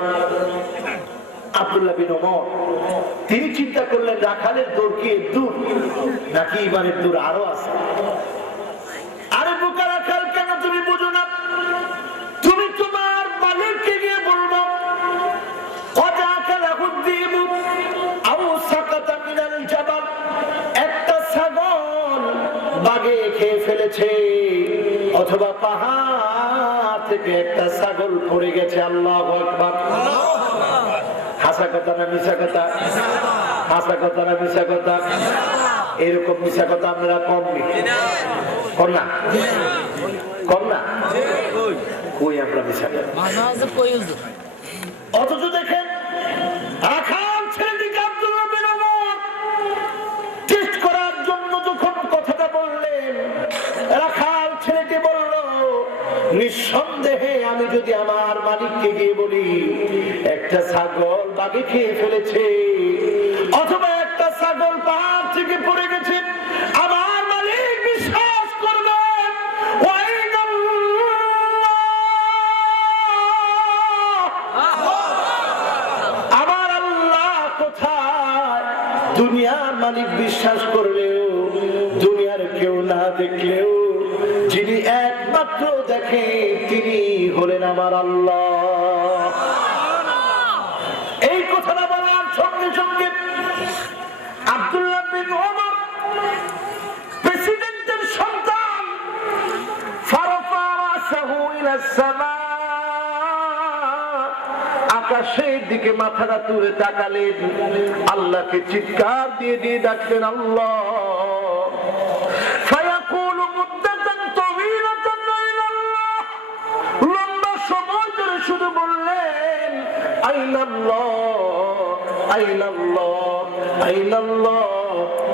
আব্দুল্লাহ বিন ওমর তিনি চিন্তা করলেন, রাখালের দূর কি দূর নাকি ইমানের দূর আরো আছে? আরে বোকা রাখাল, কেন তুমি বুঝো না? তুমি তোমার মালিককে গিয়ে বলবো, একটা ছাগল বাঘে খেয়ে ফেলেছে, অথবা পাহাড় থেকে একটা ছাগল পড়ে গেছে। আল্লাহু আকবার। হাসা কথা না মিশা কথা? হাসা কথা না মিশা কথা? এরকম মিশা কথা আপনারা কম কর না, কম না, কই আমরা মিশা কথা। অথচ দেখেন রাখাল ছেলেটিকে আব্দুল্লাহ বিন ওমর টেস্ট করার জন্য যখন কথাটা বললেন, রাখাল ছেলেটি বলল, নিঃসন্দেহে আমি যদি আমার মালিককে গিয়ে বলি একটা ছাগল বাঘে খেয়ে ফেলেছে, অথবা একটা ছাগল পাহাড় থেকে পড়ে গেছে, আমার মালিক বিশ্বাস করবে আমার আল্লাহ কোথায়। দুনিয়ার মালিক বিশ্বাস করলেও, দুনিয়ার কেউ না দেখলেও যিনি একমাত্র দেখে তিনি হলেন আমার আল্লাহ। এই কথাটা বলার সঙ্গে সঙ্গে আব্দুল্লাহ বিন ওমর প্রেসিডেন্টের সন্তান, আকাশের দিকে মাথাটা তুলে তাকালেন, আল্লাহকে চিৎকার দিয়ে দিয়ে ডাকলেন, আল্লাহ। লম্বা সময় ধরে শুধু বললেন, আইনাল্লাহ, আইনাল্লাহ, আইনাল্লাহ,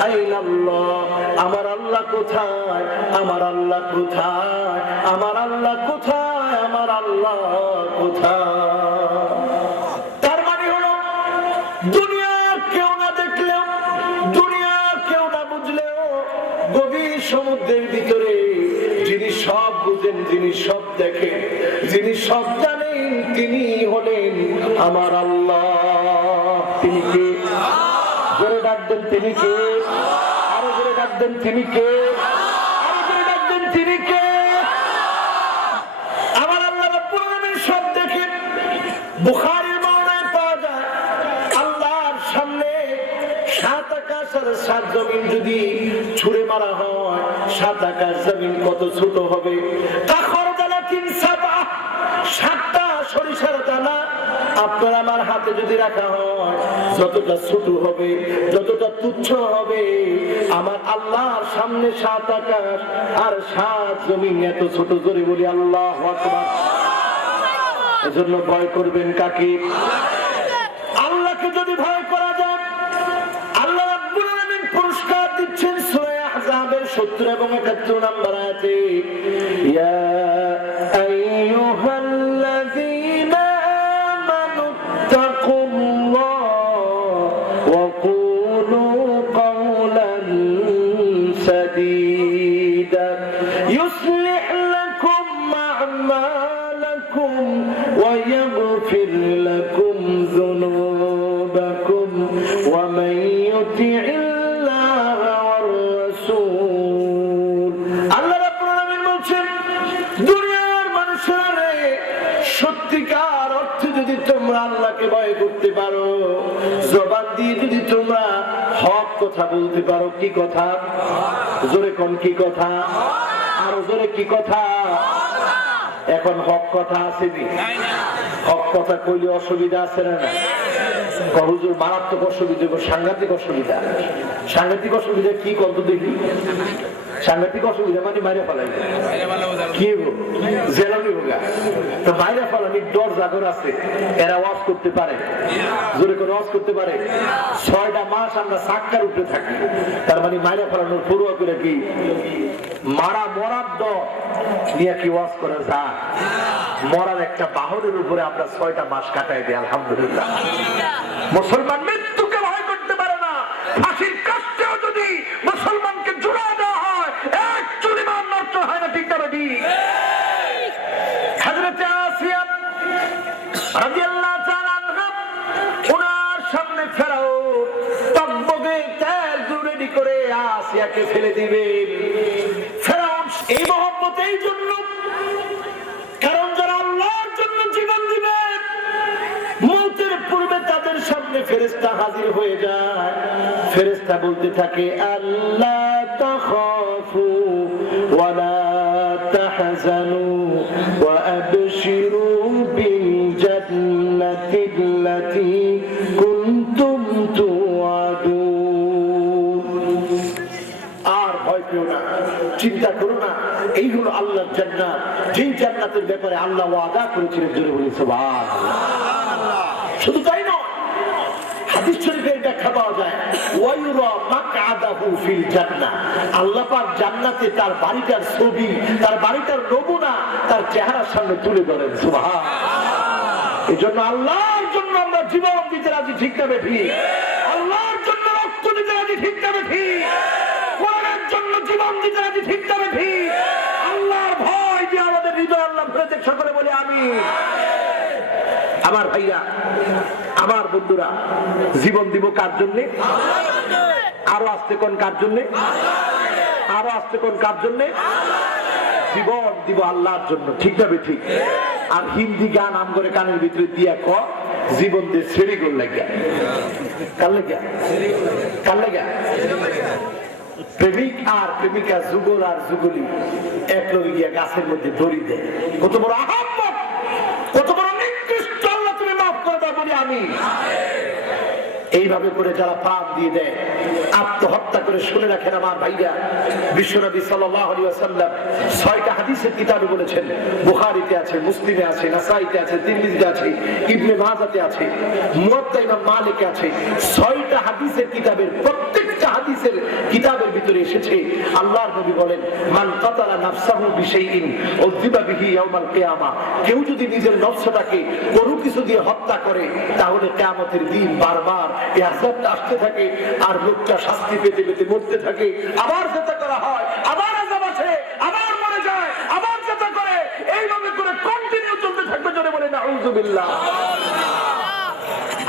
আইনাল্লাহ। আমার আল্লাহ কোথায়? আমার আল্লাহ কোথায়? আমার আল্লাহ কোথায়? আমার আল্লাহ কোথায়? তার মানে হলো, দুনিয়ার কেউ না দেখলেও, দুনিয়ার কেউ না বুঝলেও, গভীর সমুদ্রের ভিতরে যিনি সব বুঝেন, যিনি সব দেখেন, যিনি সব জানেন, তিনি হলেন আমার আল্লাহ। তিনি কে? জোরে ডাকবেন, তিনি কে? আরো জোরে ডাকবেন, তিনি কে? আরো জোরে ডাকবেন, তিনি কে? আমার আল্লাহ রাব্বুল আলামিন সব দেখেন। বুখারীর বর্ণনায় পাওয়া যায়, আল্লাহর সামনে সাত আকাশ আর সাত জমিন যদি ছুঁড়ে মারা হয়, সাত আকাশ জমিন কত ছোট হবে? সাতটা সরিষার দানা আপনার আমার হাতে যদি রাখা হয়, যতটা ছোট হবে, যতটা তুচ্ছ হবে, আমার আল্লাহর সামনে সাত আকাশ আর সাত জমিন এত ছোট। জোরে বলি আল্লাহু আকবার। এজন্য ভয় করবেন কাকে? আল্লাহকে যদি ভয় করা যায়, আল্লাহ রাব্বুল আলামিন পুরস্কার দিচ্ছেন সূরা আহজাবের 70 এবং 71 নম্বর আয়াতে, ইয়া مرشدا يصلح لكم أعمالكم ويغفر لكم ذنوبكم ومن يطع الله والرسول আল্লাহ রাব্বুল আলামিন বলেন দুনিয়ার মানুষেরা সত্যিকার অর্থে যদি তোমরা আল্লাহকে ভয় করতে পারো, জবান দিয়ে যদি তোমরা হক কথা বলতে পারো, কি কথা? জোরে কোন কি কথা? আরো জোরে কি কথা? এখন হক কথা আছে নি? হক কথা কইলে অসুবিধা আছে না? হুজুর মারাত্মক অসুবিধা, সাংঘাতিক অসুবিধা। সাংঘাতিক অসুবিধা কি কত দেখি? সাংঘাতিক অসুবিধা মানে বাইরে ফেলাই কি জেলামি হোগা তো বাইরে ফেলানি ডর জাগর আছে, এরা ওয়াজ করতে পারে, জোরে করে ওয়াজ করতে পারে। 6টা মাস আমরা সাক্কার উপরে থাকি, তার মানে বাইরে ফেলানোর পড়ুয়া করে কি মারা মরার ডর নিয়ে কি ওয়াজ করা যায়? মরার একটা বাহনের উপরে আমরা 6টা মাস কাটাই দিই, আলহামদুলিল্লাহ। মুসলমান মৃত্যুকে ভয় করতে পারে না। ফাঁসির কাষ্ঠেও যদি মুসলমানকে জোড়া দেওয়া হয়, এক চুরিমান নষ্ট হয় না, ঠিক না বেটি? হযরতে আসিয়া রাদিয়াল্লাহু তাআলা আনহা, ওনার সামনে ফেরাউন টকবগে তেল রেডি করে আসিয়াকে ফেলে দিবেন। ফেরাউন এই মহব্বত এই জন্য, কারণ যারা আল্লাহর জন্য জীবন দিবে মৌতের পূর্বে তাদের সামনে ফেরেশতা হাজির হয়ে যায়। ফেরেশতা বলতে থাকে আল্লাহ তাখাফু ওয়া লা তাহজানু ওয়া আবশিরু বিল জান্নাতিল্লাতী কুনতুম তুআদুন। আর ভয় পেও না, চিন্তা করো না, এই হলো আল্লাহর জান্নাত, যেই জান্নাতের ব্যাপারে আল্লাহ ওয়াদা করেছিলেন। জোরে বলি সুবহানাল্লাহ। শুধু তাই নয়, হাদিস শরীফের ব্যাখ্যা পাওয়া যায় ওয়ায়ুরা মাকআদাহু ফিল জান্নাহ। আল্লাহ পাক জান্নাতে তার বাড়িটার ছবি, তার বাড়িটার নমুনা তার চেহারার সামনে তুলে ধরেন। সুবহানাল্লাহ। এজন্য আল্লাহর জন্য আমরা জীবন দিতে রাজি, ঠিক না বেঠি? আল্লাহর জন্য রক্ত দিতে রাজি, ঠিক না বেঠি? কোরআনের জন্য জীবন দিতে রাজি, ঠিক না বেঠি? আল্লাহর ভয় দিয়ে আমাদের হৃদয় আল্লাহ ভরে দেখ, সকলে বলে আমিন। আমার ভাইরা, আমার বন্ধুরা, জীবন দিব কার জন্য? আরো আসতে কোন কার জন্য? আরো আসতে কোন কার জন্য? জীবন দিব আল্লাহর জন্য, ঠিক না বেঠিক? আর হিন্দি গান আম করে কানের ভিতরে দিয়া ক জীবন দিয়ে ছেড়ে গোল লাগিয়া, কার লাগিয়া? কার লাগিয়া? প্রেমিক আর প্রেমিকা, যুগল আর যুগলি এক লগে গিয়া গাছের মধ্যে দড়ি দেয়। কত বড় আহাম্মক, কত বড় নিকৃষ্ট! আল্লাহ তুমি মাফ করে দাও বলি আমি। এইভাবে করে যারা প্রাণ দিয়ে দেয়, আত্মহত্যা করে, শুনে রাখেন আমার ভাইরা, বিশ্বনবী সাল্লাল্লাহু আলাইহি ওয়াসাল্লাম 6টা হাদিসের কিতাবে বলেছেন, বুখারীতে আছে, মুসলিমে আছে, নাসাইতে আছে, তিরমিজিতে আছে, ইবনে মাজাতে আছে, মুওয়াত্তা ইমাম মালিকে আছে। 6টা হাদিসের কিতাবের প্রত্যেকটা হাদিসের কিতাবের ভিতরে এসেছে, আল্লাহর নবী বলেন মান কাতালা নাফসাহু বিশাইইন উযিবা বিহি ইয়াউমাল কিয়ামাহ। কেউ যদি নিজের নফসটাকে কোনো কিছু দিয়ে হত্যা করে, তাহলে কিয়ামতের দিন বারবার এই আযাবটা আসতে থাকে, আর লোকটা শাস্তি পেতে পেতে মরতে থাকে। আবার যেটা করা হয়, আবার আযাব আসে, আবার মরে যায়, আবার যেটা করে, এইভাবে করে কন্টিনিউ চলতে থাকবে। জোরে বলে নাউযুবিল্লাহ।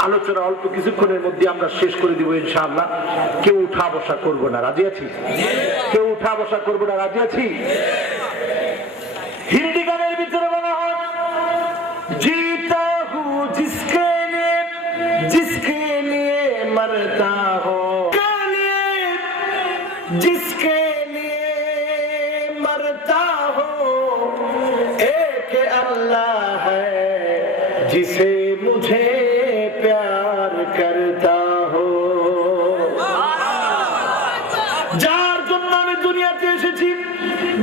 আলোচনা অল্প কিছুক্ষণের মধ্যে আমরা শেষ করে দিব ইনশাআল্লাহ। কেউ উঠা বসা করবো না, রাজি আছি? কেউ উঠা বসা করবো না, রাজি আছি? হিন্দি গানের ভিতরে বলা হয় जीता हूँ जिसके लिए, जिसके लिए मरता हो, जिसके लिए मरता हो, एक अल्लाह है जिसे मुझे प्यार करता हो। যার জন্য আমি দুনিয়াতে এসেছি,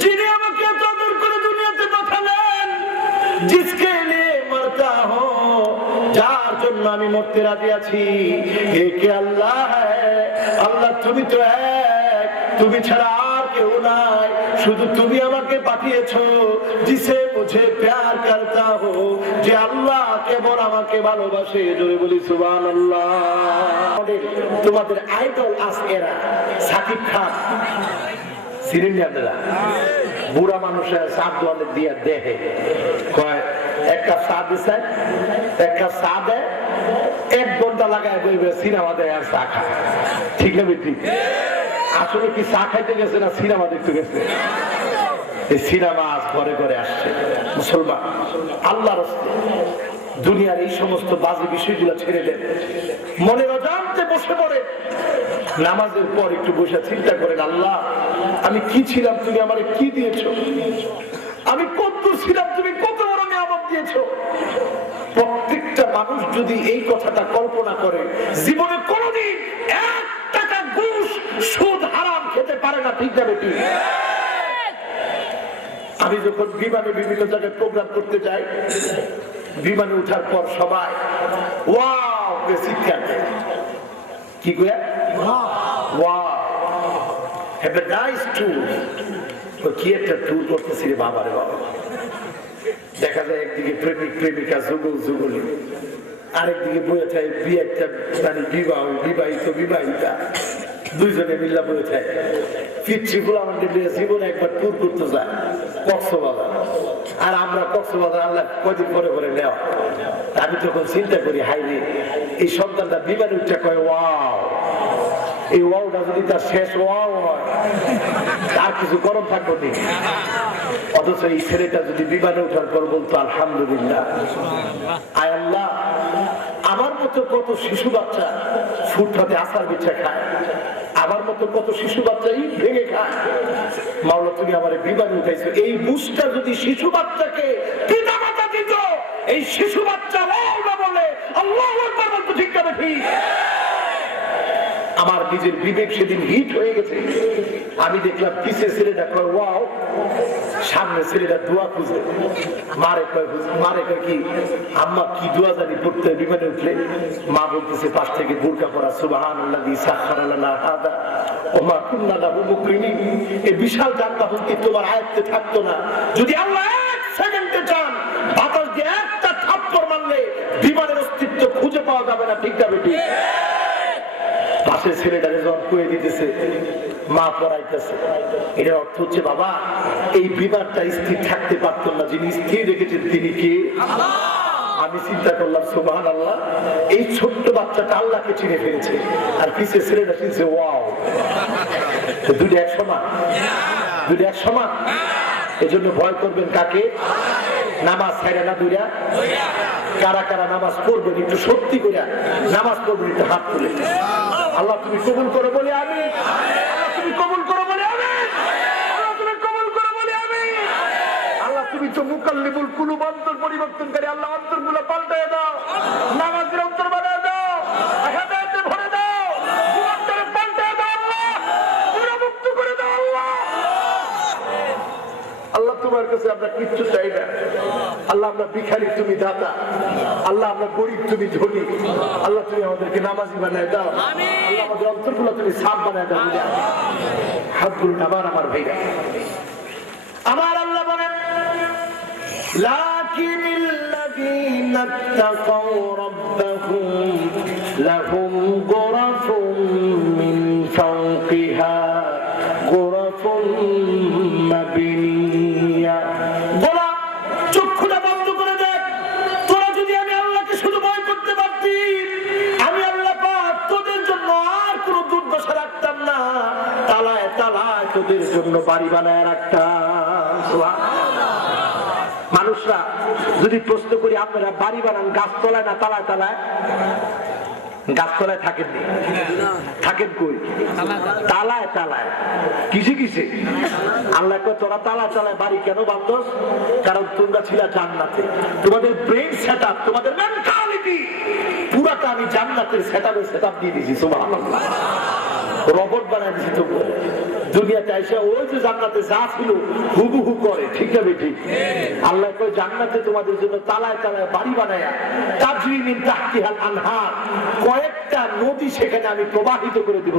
যিনি আমাকে এত আদর করে দুনিয়াতে পাঠালেন, जिसके लिए मरता हो, যার জন্য আমি মরতে রাজি আছি, এক আল্লাহ হ্যায়। আল্লাহ তুমি তো এক, তুমি ছাড়া আর কেউ নাই, শুধু তুমি আমাকে পাঠিয়েছো। जिसे मुझे प्यार करता हो, যে আল্লাহ কেবল আমাকে ভালোবাসে। জোরে বলি সুবহানাল্লাহ। তোমাদের আইডল আজ এরা সাকিব খান, চিনেন নি আপনারা? বুড়া মানুষের চা দোয়ালে দিয়ে দেহে কয় এক কাপ চা দিছে, এক কাপ চা দেয়, 1 ঘন্টা লাগায় বইবে সিনেমা দেয় আর চা খায়। ঠিক না ঠিক? আসলে কি চা খাইতে গেছে না সিনেমা দেখতে গেছে? এই সিনেমা আজ ঘরে ঘরে আসছে। মুসলমান আল্লাহর রাস্তায় দুনিয়ার এই সমস্ত বাজে বিষয়গুলো ছেড়ে দেন, মনের অজান্তে বসে পড়ে। নামাজের পর একটু বসে চিন্তা করেন, আল্লাহ আমি কি ছিলাম, তুমি আমারে কি দিয়েছো? আমি কত ছিলাম, তুমি কত বড় নিয়ামত দিয়েছো। প্রত্যেকটা মানুষ যদি এই কথাটা কল্পনা করে, জীবনে কোনোদিন 1 টাকা ঘুষ সুদ হারাম খেতে পারে না। ঠিক না বেটি? আমি যখন বিমানে বিভিন্ন জায়গায় প্রোগ্রাম করতে যাই, বিমানে উঠার পর সবাই ওয়াও চিৎকার দেয়। কি কয়া? Wow, have a nice tour. কি একটা ট্যুর করতেছি রে বাবা রে বাবা। দেখা যায় একদিকে প্রেমিক প্রেমিকা যুগল যুগলি, আরেকদিকে বয়ে থাকে বিয়েটা, মানে বিবাহ বিবাহিত বিবাহিতা, দুইজনে মিল্লা বয়ে থাকে। পিচ্ছিগুলো আমাদের জীবনে একবার ট্যুর করতে যায় কক্সবাজার, আর আমরা কক্সবাজার আল্লাহ কদিন পরে পরে নেওয়া। আমি তখন চিন্তা করি, হাই রে এই সন্তানটা বিমানে উঠে কয় ওয়াও, এই ওয়াওটা যদি তার শেষ ওয়াও হয় তার কিছু গরম থাকবো নি। অথচ এই ছেলেটা যদি বিমানে উঠার পর বলতো আলহামদুলিল্লাহ। আয় আল্লাহ, আমার মতো কত শিশু বাচ্চা ফুটপাতে আচার বিছা খায়, আমার মতো কত শিশু বাচ্চা ইট ভেঙে খায়। মাওলা তুমি আমার বিমানে উঠাইছো, এই বুঝটা যদি শিশু বাচ্চাকে পিতা মাতা দিত, এই শিশু বাচ্চা ওয়াও বলে আল্লাহু আকবার বলতো। ঠিক না ঠিক? আমার নিজের বিবেক সেদিন হিট হয়ে গেছে। আমি দেখলাম পিছে ছেলেটা কয় ওয়াও, সামনে ছেলেটা দোয়া খুঁজে। মারে কয় কি আম্মা কি দোয়া জানি পড়তে বিমানে উঠলে? মা বলতেছে পাশ থেকে বুরকা পড়া, সুবহানাল্লাযী সাখখারা লানা হাদা ওয়া মা কুন্না লাহু মুকরিনিন। এই বিশাল যানবাহন কি তোমার আয়ত্তে থাকতো না? যদি আল্লাহ 1 সেকেন্ডে চান, বাতাস দিয়ে একটা থাপ্পড় মারলে বিমানের অস্তিত্ব খুঁজে পাওয়া যাবে না। ঠিক না বেটি? পাশে ছেলেটাকে যখন কয়ে দিতেছে, মা পড়াইতেছে, এটার অর্থ হচ্ছে বাবা এই বিমানটা স্থির থাকতে পারত না, যিনি স্থির রেখেছেন তিনি কে? আমি চিন্তা করলাম সুবহানাল্লাহ, এই ছোট্ট বাচ্চাটা আল্লাহকে চিনে ফেলেছে, আর পিছে ছেলেটা চিনছে ওয়াও। দুটো এক সমান, দুটো এক সমান। এজন্য ভয় করবেন কাকে? নামাজ ছাইরা না দুইরা। কারা কারা নামাজ পড়বেন একটু সত্যি করে নামাজ পড়বেন, একটু হাত তুলে। আল্লাহ তুমি কবুল করো বলে আমি, আল্লাহ তুমি কবুল করো বলে আমি, আল্লাহ তুমি কবুল করো বলে আমি। আল্লাহ তুমি তো মুকাল্লিবুল কুলুব, অন্তর পরিবর্তনকারী। আল্লাহ অন্তরগুলো পাল্টায় দাও, নামাজের অন্তর বানায় দাও, হেদায়েতে ভরে দাও, জীবনটাকে পাল্টায় দাও আল্লাহ, গুনাহমুক্ত করে দাও আল্লাহ। আল্লাহ তোমার কাছে আমরা কিচ্ছু চাই না। আল্লাহ আমরা ভিখারি, তুমি দাতা। আল্লাহ আমরা গরিব, তুমি ধনী। আল্লাহ তুমি আমাদেরকে নামাজি বানায় দাও। আল্লাহ আমাদের অন্তরগুলো তুমি সাফ বানায় দাও। হাত তুলুন আমার ভাইরা। আমার আল্লাহ বলেন লাকিনিল্লাযীনা তাকাউ রাব্বাহুম লাহুম গুরাফুম মিন ফাওকিহা গুরাফুম মাবনিয়া। বলা চক্ষুটা বন্ধ করে দেখ, তোরা যদি আমি আল্লাহকে শুধু ভয় করতে পারতি, আমি আল্লাহ পাক তোদের জন্য আর কোন দুর্দশা রাখতাম না, তালায় তালায় তোদের জন্য বাড়ি বানায় রাখতাম। সুবহানাল্লাহ। মানুষরা যদি প্রশ্ন করি আপনারা বাড়ি বানান গাছতলায় না তালায় তালায়? গাছতলায় থাকেননি, থাকেন কই? তালায় তালায়। কিসে কিসে? আল্লাহ কয় তোরা তালায় তালায় বাড়ি কেন বান্ধস? কারণ তোমরা ছিল জান্নাতে। তোমাদের ব্রেন সেটআপ, তোমাদের মেন্টালিটি পুরাটা আমি জান্নাতের সেটআপ দিয়ে দিয়েছি। সুবহানাল্লাহ। রবট বানায় দিয়েছি তোমরা। দুনিয়াতে আইসা ওই যে জান্নাতে যা ছিল হুবহু করে। ঠিক না ঠিক? আল্লাহ কয় জান্নাতে তোমাদের জন্য তালায় তালায় বাড়ি বানায়া তাজরি মিন তাহতিহাল আনহার, কয়েকটা নদী সেখানে আমি প্রবাহিত করে দিব।